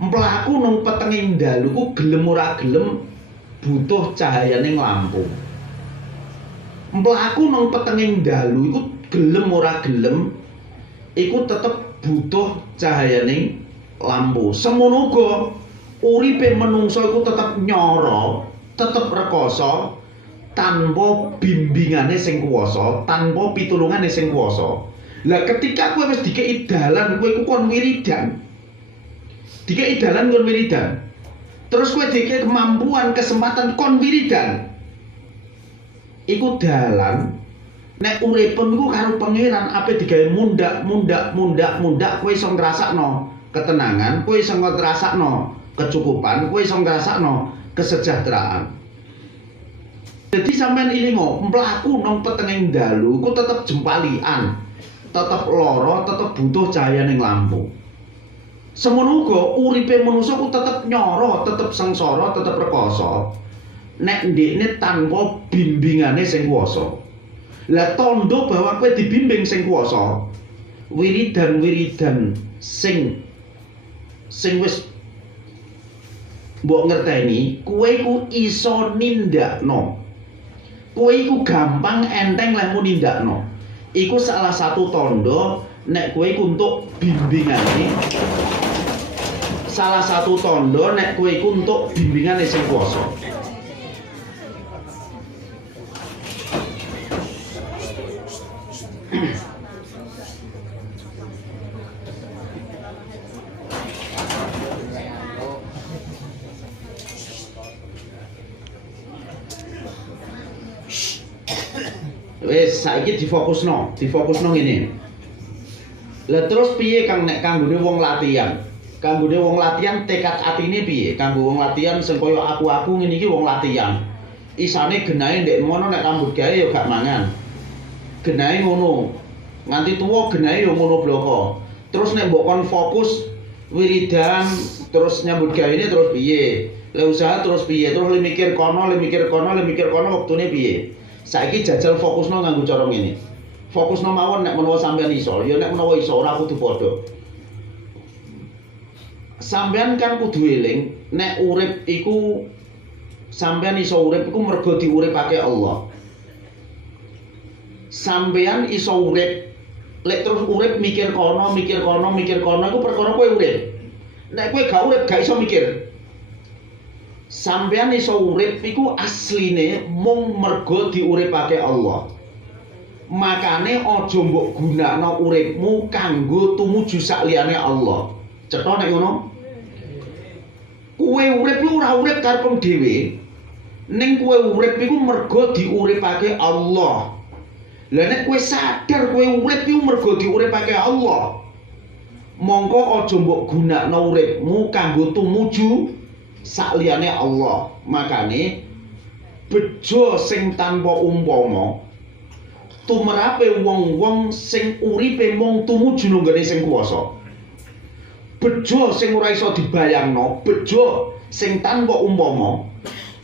Mlaku nang petenging dalu ku gelem ora gelem butuh cahayaning lampu. Mlaku nang petenging dalu iku gelem ora gelem iku tetep butuh cahayaning lampu. Semono uga uripe menungso iku tetep nyara, tetep rekoso tanpa bimbingane sing kuwasa, tanpa pitulungane sing kuwasa. Lah ketika kowe wis dikeki dalan kowe iku kon wiridan. Dikeki dalan kon wiridan. Terus kowe dikeki kemampuan, kesempatan kon wiridan. Iku dalan nek uripmu iku karo pangeran ape digawe mundak kowe iso ngrasakno ketenangan, kowe iso ngrasakno kecukupan, kowe iso ngrasakno kesejahteraan. Jadi sampean ilingo mlaku nang petenging dalu ku tetep jempalian, tetep lara, tetep butuh cahayaning lampu. Semono uga uripe manungsa ku tetep nyara, tetep sengsara, tetep rekoso nek ndekne tanpa bimbingane sing kuwasa. Lah tandha bahwa kowe dibimbing sing kuwasa, wiridan-wiridan sing wis mbok ngerteni, kowe iku iso nindakno. Kowe iku gampang enteng lemu nindakno. Iku salah satu tandha nek kowe iku untuk bimbingane. Salah satu tandha nek kowe iku untuk bimbingane sing kuwasa. Wes saiki difokusno ngene. Lah terus piye Kang nek kanggone wong latihan? Kanggone wong latihan tekad atine piye? Kanggo wong latihan sing kaya aku ngene iki wong latihan. Isane genahe ndek mono nek rambut gawe ya gak mangan. Genahe ngono. Nganti tuwa genahe ya ngono bloko. Terus nek mbok kon fokus wiridan terus nyambut gawene terus piye? Lah usaha terus piye? Terus le mikir kono, wektune piye? Saiki jajal fokusno nganggo cara ngene. Fokusno mawon nek menawa sampean iso, ya nek menawa iso ora kudu padha. Sampean kan kudu eling nek urip iku sampean iso urip iku mergo diuripake Allah. Sampean iso urip lek terus urip mikir kono iku perkara kowe urip. Nek kowe gak urip gak iso mikir. Sampeyan iso urip iku asline mung mergo diuripake Allah. Makane aja mbok gunakno uripmu kanggo tumuju sak liyane Allah. Cetha nek ngono. Kowe urip iku ora urip karepmu dhewe. Ning kowe urip iku mergo diuripake Allah. Lah nek kowe sadar kowe urip iku mergo diuripake Allah. Mongko aja mbok gunakno uripmu kanggo tumuju sakliyane Allah. Makane bejo sing tanpa umpama tumrape wong-wong sing uripe mung tumuju nggone sing kuwasa. Bejo sing ora iso dibayangno, bejo sing tanpa umpama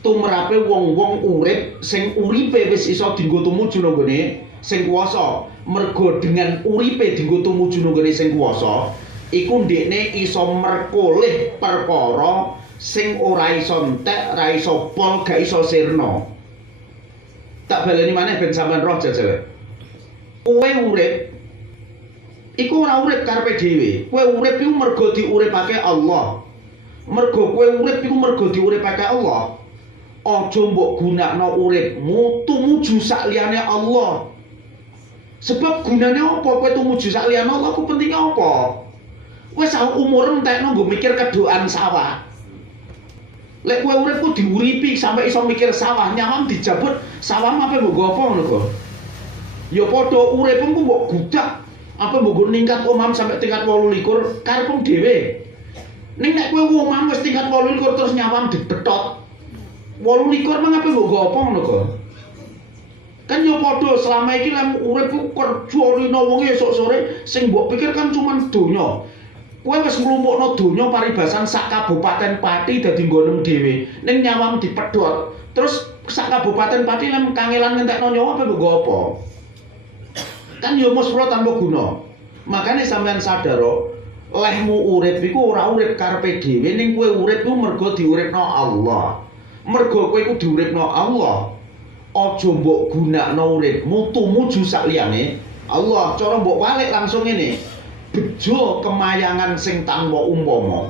tumrape wong-wong urip sing uripe wis iso dienggo tumuju nggone sing kuwasa. Mergo dengan uripe dienggo tumuju nggone sing kuwasa iku ndekne iso merkoleh perkara sing ora iso entek, ora iso pol, gak iso sirna. Tak baleni maneh ben sampean roh jajal. Kowe urip iku ora urip karepe dhewe. Kowe urip iku mergo diuripake Allah. Mergo kowe urip iku mergo diuripake Allah. Aja mbok gunakno uripmu tumuju sakliyane Allah. Sebab gunane apa kowe tumuju sakliyane Allah ku pentinge apa? Wes umur entekno nggo mikir kedoan sawah. Lek kowe urip ku diuripi sampai iso mikir sawah, nyawang dijabut, sawah apa mbok apa ngono kok. Ya padha uripmu mbok gudak, apa mbok ningkat omam sampai tingkat 28 karepmu dhewe. Ning nek kowe omam wis tingkat 28 terus nyawang dibetot. 28 mang apa mbok apa ngono kok. Kan ya padha selama iki lek uripku kerja rino wong esuk sore sing mbok pikir kan cuman donya. Kowe wis nglumpukno donya paribasan sak Kabupaten Pati dadi nggonem dhewe. Ning nyawang dipedhot. Terus sak Kabupaten Pati lem kangelan ngentekno nyawa apa mbok apa? Kan yo musra tanpa guna. Makane sampean sadar lehmu urip iku ora urip karepe dhewe ning kowe urip ku mergo diuripno Allah. Mergo kowe iku diuripno Allah. Aja mbok gunakno uripmu tumuju sakliyane Allah. Cara mbok walik langsung ngene. Bejo kemayangan sing tanpa umpama.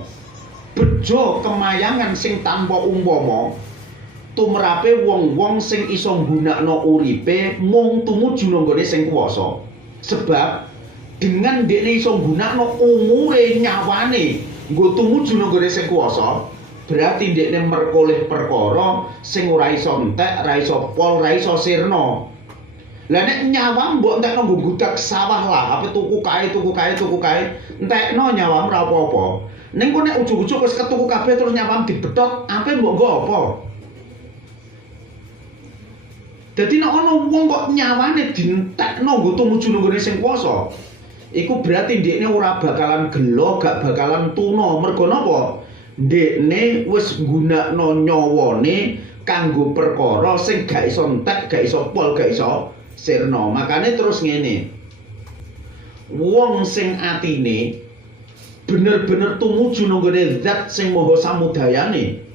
Bejo kemayangan sing tanpa umpama. Tumrape wong-wong sing iso nggunakno uripe mung tumuju nggone sing kuwasa. Sebab dengan dekne iso nggunakno umure nyawane nggo tumuju nggone sing kuwasa, berarti dekne merkoleh perkara sing ora iso entek, ora iso pol, ora iso sirna. Lah nek nyawang mbok entekno nggo gudak sawah lah, apa tuku kae, entekno nyawang ora apa-apa. Ning kok nek ujug-ujug wis ketuku kabeh terus nyawang dibetot, ape mbok nggo apa? Dadi nek ana wong kok nyawane dientekno nggo tumuju nggone sing kuwasa, iku berarti ndekne ora bakalan gelo, gak bakalan tuna. Mergo napa? Ndekne wis nggunakno nyawane kanggo perkara sing gak iso entek, gak iso pol, gak iso sirna. Makane terus ngene. Wong sing atine bener-bener tumuju nggone zat sing maha samudayane.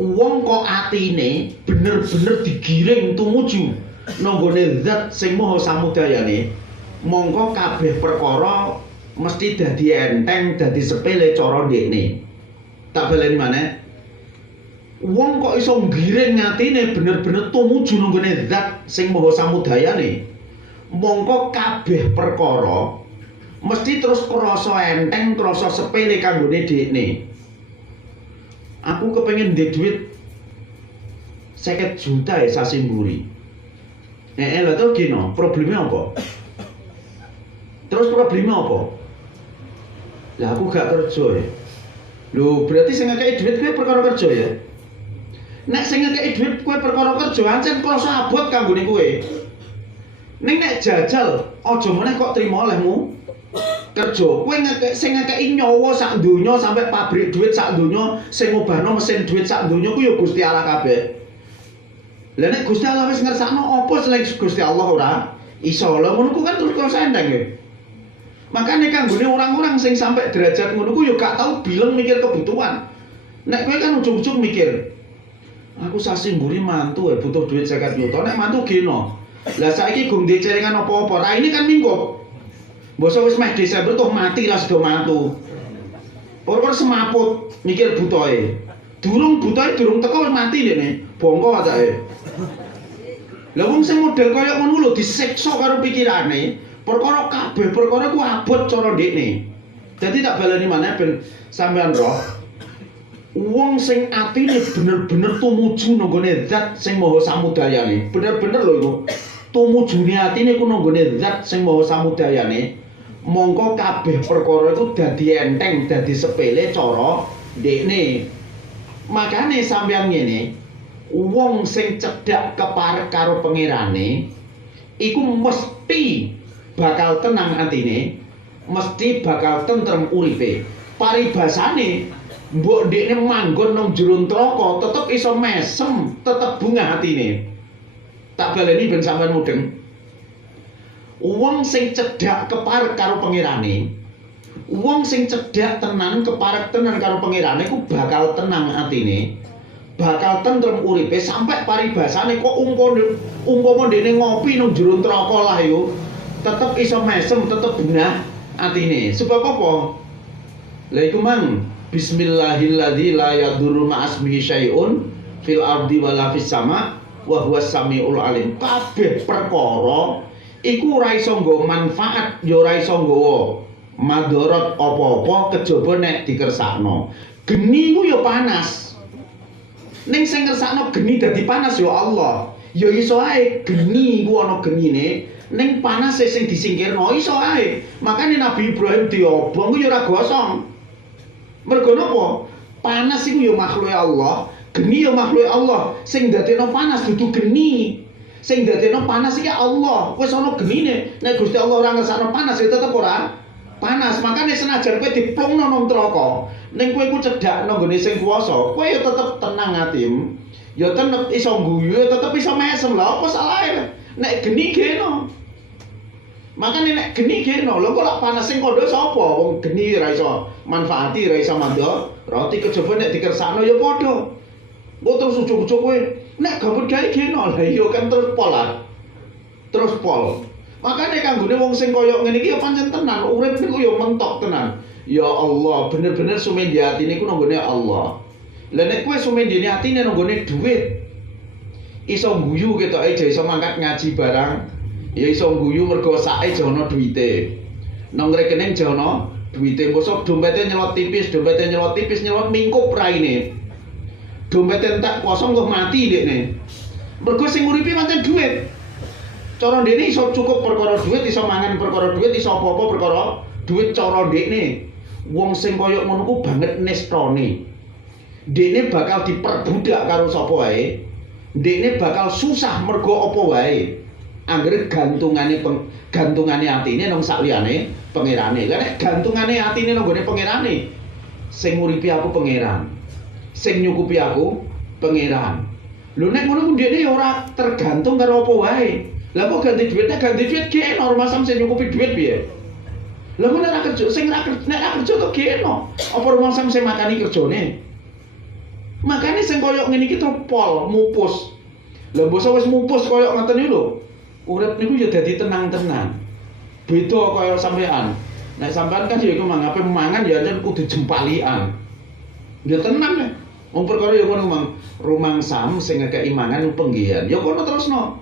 Wong kok atine bener-bener digiring tumuju nggone zat sing maha samudayane, mongko kabeh perkara mesti dadi enteng, dadi sepele cara ndekne. Tak baleni maneh. Wong kok iso ngiring atine bener-bener tumuju nggone zat sing maha samudayane, mongko kabeh perkara mesti terus krasa enteng, krasa sepele kanggone dekne. Aku kepengin ndek duit 50 juta ya sasi mburi. Lha to gino, problemnya apa? Terus problemnya apa? Lah aku gak kerja ya. Lho, berarti sing ngekeki duit kuwi perkara kerja ya. Nek sing ngekeki duit kowe perkara kerja, ancen krasa abot kanggone kowe. Ning nek jajal, aja meneh kok trimo olehmu kerja. Kowe sing ngekeki nyawa sak donya sampai pabrik duit sak donya, sing ngobahno mesin duit sak donya ku ya Gusti Allah kabeh. Lah nek Gusti Allah wis ngersakno apa selain Gusti Allah ora iso. Lah ngono ku kan terus krasa enteng ya. Makane kanggone orang-orang sing sampai derajat ngono ku ya gak tau bileng mikir kebutuhan. Nek kowe kan ujug-ujug mikir, aku sasi mburi mantu ya butuh duit 50 juta, nek mantu geno. Lah saiki gong ndek celengan apa-apa. Ra ini kan minggu. Bosok wis meh Desember tuh mati lah sedo mantu. Por semaput mikir butoe. Durung butoe durung teko wis mati dene. Bongko atake. Lah wong sing model kaya ngono lho disiksa karo pikirane, perkara kabeh perkara ku abot cara ndekne. Dadi tak baleni maneh ben sampean roh. Wong sing atine bener-bener tumuju nggone zat sing maha samudayane. Bener-bener lho iku. Tumujune atine ku nggone zat sing maha samudayane. mongko kabeh perkara iku dadi enteng, dadi sepele cara dekne. Makane sampeyan ngene, wong sing cedhak keparek karo pangerane iku mesti bakal tenang atine, mesti bakal tentrem uripe. Paribasane mbok dekne manggon nang jero neraka tetep iso mesem, tetep bungah atine. Tak baleni ben sampean mudeng. Wong sing cedhak keparek karo pangerane, wong sing cedhak tenan keparek tenan karo pangerane ku bakal tenang atine, bakal tentrem uripe sampai paribasane kok umpama dene ngopi nang jero neraka lah yo tetep iso mesem, tetep bungah atine. Sebab apa? Lah iku mang bismillahilladzi la yadurru ma'asmihi syai'un fil ardi wala fis sama wa huwas samiul alim. Kabeh perkara iku ora iso nggawa manfaat, ya ora iso nggawa madharat apa-apa kejaba nek dikersakno. Geni ku ya panas. Ning sing ngersakno geni dadi panas ya Allah. Ya iso ae geni ku ana genine, ning panas sing disingkirno iso ae. Makane Nabi Ibrahim diobong ku ya ora gosong. Mergo napa? Panas iku ya makhluke Allah, geni ya makhluke Allah. Sing dadekno panas dudu geni. Sing dadekno panas iki Allah. Wis ana genine. Nek Gusti Allah ora ngersakno panas ya tetep ora panas. Makane senajan kowe diplungno nang neraka, ning kowe iku cedhak nang gone sing kuwasa, kowe ya tetep tenang atimu. Ya tetep iso guyu, ya tetep iso mesem. Lah apa salahe nek geni kene? Makane nek geni kene, lho kok lak panas sing kandha sapa? Wong geni ora iso manfaati, ora iso mandha. Roti kejaba nek dikersakno ya padha. Kok terus ujug-ujug kowe nek gabut gawe kene, lah iya kan terus pol lah. Terus pol. Makane kanggone wong sing kaya ngene iki ya pancen tenan, urip niku ya mentok tenan. Ya Allah, bener-bener sumendi atine ku nang gone Allah. Lah nek kowe sumendi atine nang gone dhuwit, iso guyu ketoke aja iso mangkat ngaji barang. Ya iso guyu mergo sake jono duwite. Nang rekening jono duwite, mosok dompete nyelot tipis, nyelot mingkup raine. Dompete entek kosong kok mati dekne. Mergo sing nguripi pancen dhuwit. Cara dekne iso cukup perkara dhuwit, iso mangan perkara dhuwit, iso apa-apa perkara dhuwit cara dekne. Wong sing kaya ngono ku banget nestone. Dekne bakal diperbudak karo sapa wae. Dekne bakal susah mergo apa wae. Anggere gantungane atine nang sakliyane pangerane. Lah nek gantungane atine nang gone pangerane, sing nguripi aku pangeran. Sing nyukupi aku pangeran. Lho nek ngono ku dekne ora tergantung karo apa wae. Lah kok ganti duit ki normal sam sing nyukupi duit piye? Lah kok nek kerja sing nek kerja to kene. Apa rumah sam sing makani kerjane? Makane sing koyo ngene iki pol mupus. Lah mbok wis mupus koyo ngoten iki lho. Urip niku ya dadi tenang-tenang. Beda kaya sampean. Nek sampean kan ya iku mangape mangan ya ancen kudu jempalian. Ya tenang ya. Wong perkara ya kono mang rumangsam sing ngekeki mangan penggihan. Ya kono terusno.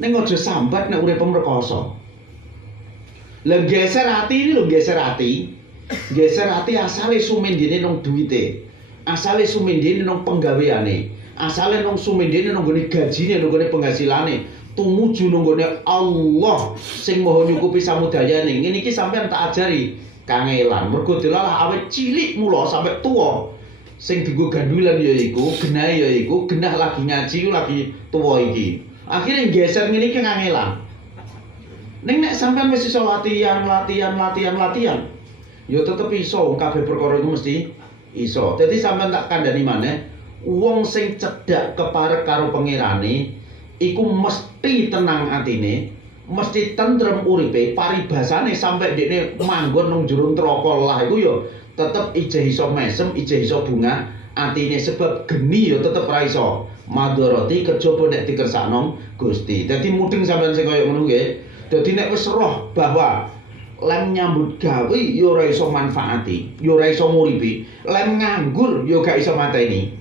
Ning aja sambat nek urip mrekoso. Lah geser ati ini lho, geser ati. Geser ati asale sumendene nang duwite. Asale sumendene nang penggaweane. Asale nang sumendene nang gone gajine, nang gone penghasilane. Tumuju nang gone Allah sing maha nyukupi samudayane. Ngene iki sampean tak ajari kangelan. Mergo delalah awet cilik mula sampe tuwa. Sing dienggo gandulan ya iku, genah ya iku, genah lagi ngaji lagi tuwa iki. Akhire geser ngene iki kangelan. Ning nek sampean wis iso latihan, ya tetep iso kabeh perkara iku mesti iso. Dadi sampean tak kandhani maneh, wong sing cedhak keparek karo pangerane iku mesti tenang atine, mesti tentrem uripe, paribasane sampe dekne manggon nang jero neraka lah iku ya tetep ijeh iso mesem, ijeh iso bungah atine sebab geni ya tetep ra iso madharati kejaba nek dikersakno Gusti. Dadi mudeng sampean sing kaya ngono nggih. Dadi nek wis roh bahwa lem nyambut gawe ya ora iso manfaati, ya ora iso nguripi. Lem nganggur ya gak iso mateni.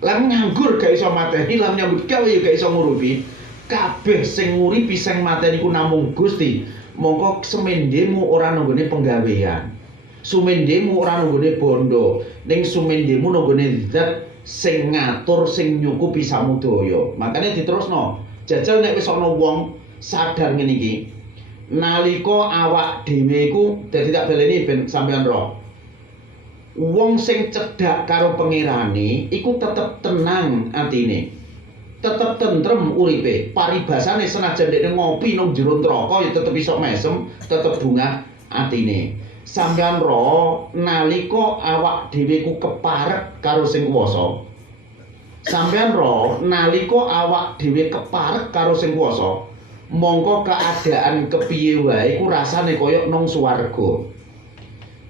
Lem nganggur gak iso mateni, lem nyambut gawe ya gak iso nguripi. Kabeh sing nguripi sing mateni ku namung Gusti. Mongko semendemu ora nanggone penggawean. Sumendemu ora nanggone bondo, ning sumendemu nanggone zat sing ngatur sing nyukupi samudaya. Makane diterusno. Jajal nek wis ana wong sadar ngene iki. nalika awak dhewe iku dadi tak baleni ben sampean ro. Wong sing cedhak karo pangerane iku tetep tenang atine. Tetep tentrem uripe. Paribasane senajan dekne ngopi nang jero neraka ya tetep iso mesem, tetep bungah atine. Sampeyan ro nalika awak dhewe ku keparek karo sing kuwasa. Sampeyan ro nalika awak dhewe keparek karo sing kuwasa, mongko keadaan kepiye wae ku rasane kaya nang swarga.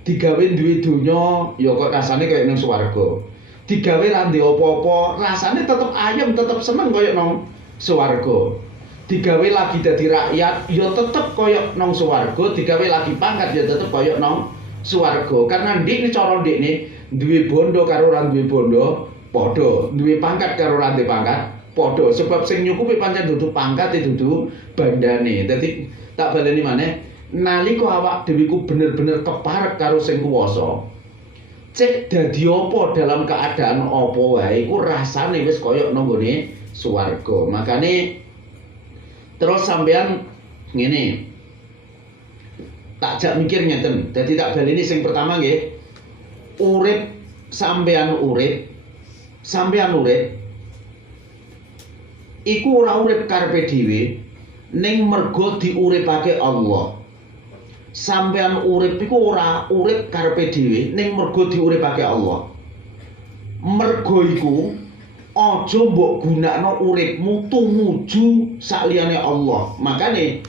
Digawe duwe donya ya kok rasane kaya nang swarga. Digawe ra ndek apa-apa, rasane tetep ayem, tetep seneng kaya nang swarga. Digawe lagi dadi rakyat ya tetep kaya nang swarga, digawe lagi pangkat ya tetep kaya nang swarga. Karena ndikne cara ndikne duwe bondo karo ora duwe bondo padha, duwe pangkat karo ora duwe pangkat padha. Sebab sing nyukupi pancen dudu pangkat dudu bandane. Dadi tak baleni maneh, nalika awak dhewe ku bener-bener keparek karo sing kuwasa, cek dadi apa dalam keadaan apa wae iku rasane wis kaya nang nggone swarga. Makane terus sampean ngene, tak jak mikir ngeten. Dadi tak baleni sing pertama nggih, urip sampean urip iku ora urip karepe dhewe, ning mergo diuripake Allah. Sampean urip iku ora urip karepe dhewe ning mergo diuripake Allah. Mergo iku aja mbok gunakno uripmu tumuju sakliyane Allah. Makane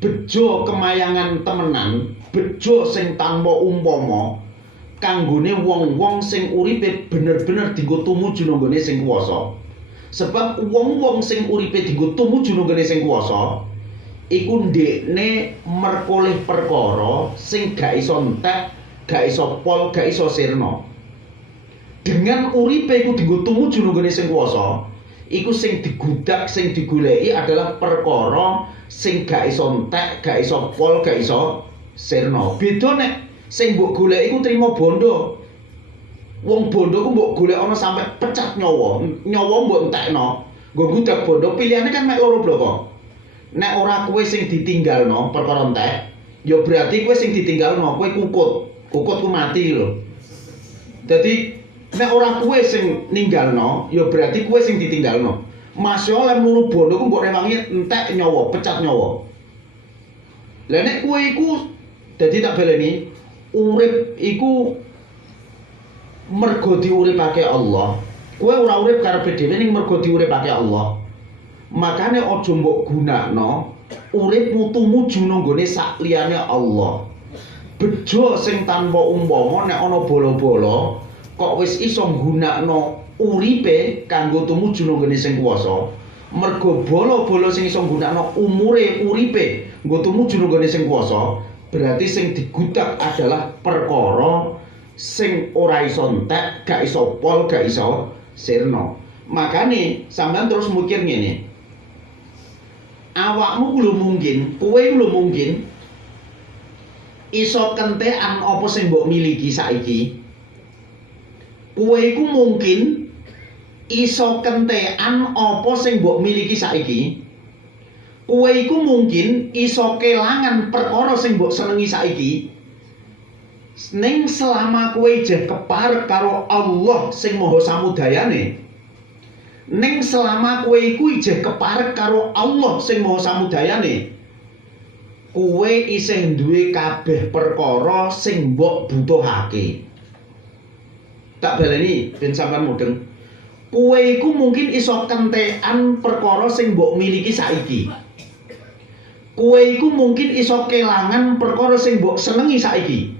bejo kemayangan temenan, bejo sing tanpa umpama kanggone wong-wong sing uripe bener-bener dienggo tumuju nang gone sing kuwasa. Sebab wong-wong sing uripe dienggo tumuju nang gone sing kuwasa iku ndekne merkoleh perkara sing gak iso entek, gak iso pol, gak iso sirna. Dengan uripe iku dienggo tumuju nang gone sing kuwasa, iku sing digudak, sing digoleki adalah perkara sing gak iso entek, gak iso pol, gak iso sirna. Beda nek sing mbok goleki iku trima bondo. Wong bondo ku mbok golek ana sampe pecat nyawa. Nyawa mbok entekno. Nggo gudak bondo pilihane kan mek loro bloko. Nek ora kowe sing ditinggalno perkara entek, ya berarti kowe sing ditinggalno, kowe kukut. Kukut ku mati lho. Dadi nek ora kowe sing ninggalno, ya berarti kowe sing ditinggalno. Masya Allah mulu bondo ku mbok rewangi entek nyawa, pecat nyawa. Lah nek kowe iku dadi tak baleni, urip iku mergo diuripake Allah. Kowe ora urip karepe dhewe ning mergo diuripake Allah. Makane aja mbok gunakno uripmu tumuju nang gone sakliyane Allah. Bejo sing tanpa umpama nek ana bala-bala kok wis iso nggunakno uripe kanggo tumuju nang gone sing kuwasa. Mergo bala-bala sing iso nggunakno umure uripe nggo tumuju nang gone sing kuwasa, berarti sing digudak adalah perkara sing ora iso entek, gak iso pol, gak iso sirna. Makane sampean terus mikir ngene, awakmu lho mungkin, kowe lho mungkin iso kentekan apa sing mbok miliki saiki. Kowe iku mungkin iso kentekan apa sing mbok miliki saiki. Kowe iku mungkin iso kelangan perkara sing mbok senengi saiki. Ning selama kowe jeh keparek karo Allah sing Maha Samudayane, ning selama kowe iku ijeh keparek karo Allah sing Maha Samudayane, kowe isih duwe kabeh perkara sing mbok butuhake. Tak baleni ben sampean mudeng. Kowe iku mungkin iso kentekan perkara sing mbok miliki saiki. Kowe iku mungkin iso kelangan perkara sing mbok senengi saiki.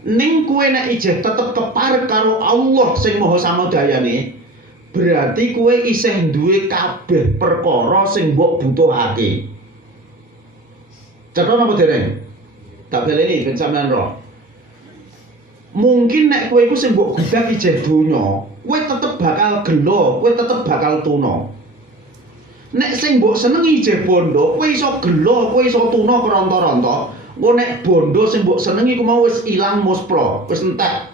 Ning kowe nek ijeh tetep keparek karo Allah sing Maha Samudayane, berarti kowe isih duwe kabeh perkara sing mbok butuhake. Cetha napa dereng? Tak baleni ben sampean ro. Mungkin nek kowe iku sing mbok gudak ijeh donya, kowe tetep bakal gelo, kowe tetep bakal tuna. Nek sing mbok senengi ijeh bondo, kowe iso gelo, kowe iso tuna keronta-ronta. Engko nek bondo sing mbok senengi ku mau wis ilang muspro, wis entek.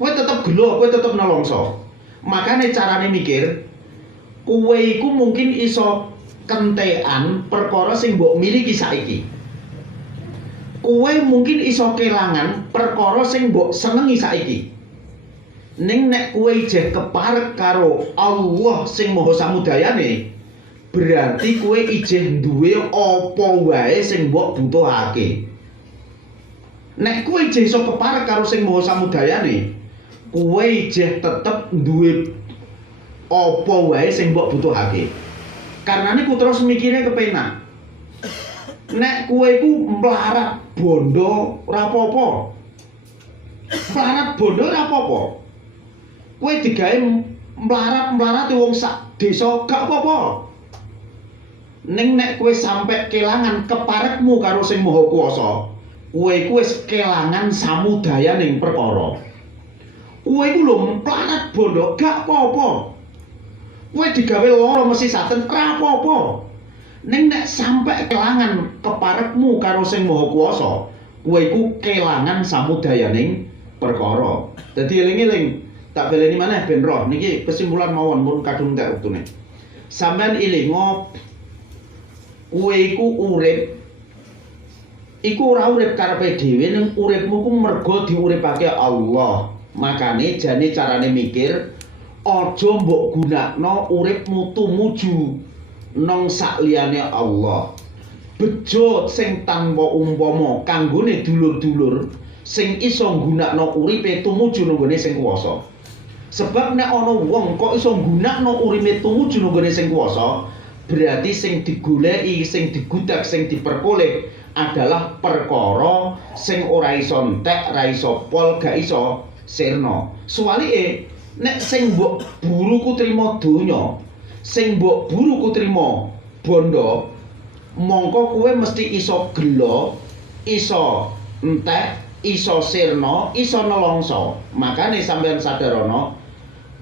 Kowe tetep gelo, kowe tetep nelongso. Makane carane mikir, kowe iku mungkin iso kentekan perkara sing mbok miliki saiki. Kowe mungkin iso kelangan perkara sing mbok senengi saiki. Ning nek kowe ijeh keparek karo Allah sing Maha Samudayane, berarti kowe ijeh duwe apa wae sing mbok butuhake. Nek kowe ijeh iso keparek karo sing Maha Samudayane, kowe ijeh tetep duwe apa wae sing mbok butuhake. Karena niku terus mikirnya kepenak. Nek kowe ku mlarat bondo ora apa-apa. Mlarat bondo ora apa-apa. Kowe digawe mlarat-mlarat wong sak desa gak apa-apa. Ning nek kowe sampe kelangan keparekmu karo sing Maha Kuwasa, kowe ku wis kelangan samudayaning perkara. Kowe ku lho mlarat bondo gak apa-apa. Kowe digawe lara mesti saten ora apa-apa. Ning nek sampe kelangan keparekmu karo sing Maha Kuwasa, kowe ku kelangan samudayaning perkara. Dadi eling-eling, tak baleni maneh ben roh niki kesimpulan mawon mun kadung tak wektune. Sampeyan elingo kowe iku urip iku ora urip karepe dhewe ning uripmu ku mergo diuripake Allah. Makane jane carane mikir aja mbok gunakno uripmu tumuju nang sakliyane Allah. Bejo sing tanpa umpama kanggone dulur-dulur sing iso nggunakno uripe tumuju nang sing kuwasa. Sebab nek ana wong kok iso nggunakno uripe tumuju nang sing kuwasa, berarti sing digoleki, sing digudak, sing diperkoleh adalah perkara sing ora iso entek, ora iso pol, gak iso sirna. Suwalike nek sing mbok buru ku trima donya, sing mbok buru ku trima bondo, mongko kowe mesti iso gelo, iso entek, iso sirna, iso nelongso. Makane sampeyan sadarana,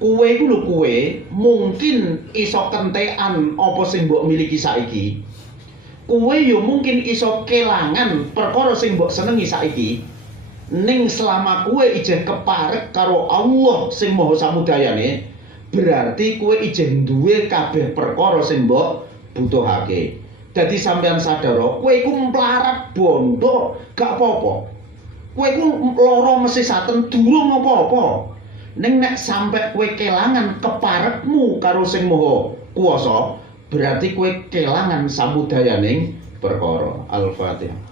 kowe iku lho kowe mungkin iso kentekan apa sing mbok miliki saiki. Kowe yo mungkin iso kelangan perkara sing mbok senengi saiki. Ning selama kowe ijeh keparek karo Allah sing Maha Samudayane, berarti kowe ijeh duwe kabeh perkara sing mbok butuhake. Dadi sampeyan sadar, kowe iku mlarat bondo gak apa-apa. Kowe iku lara mesti saten durung apa-apa. Ning nek sampe kowe kelangan keparekmu karo sing Maha Kuwasa, berarti kowe kelangan samudayaning perkara. Al-Fatihah.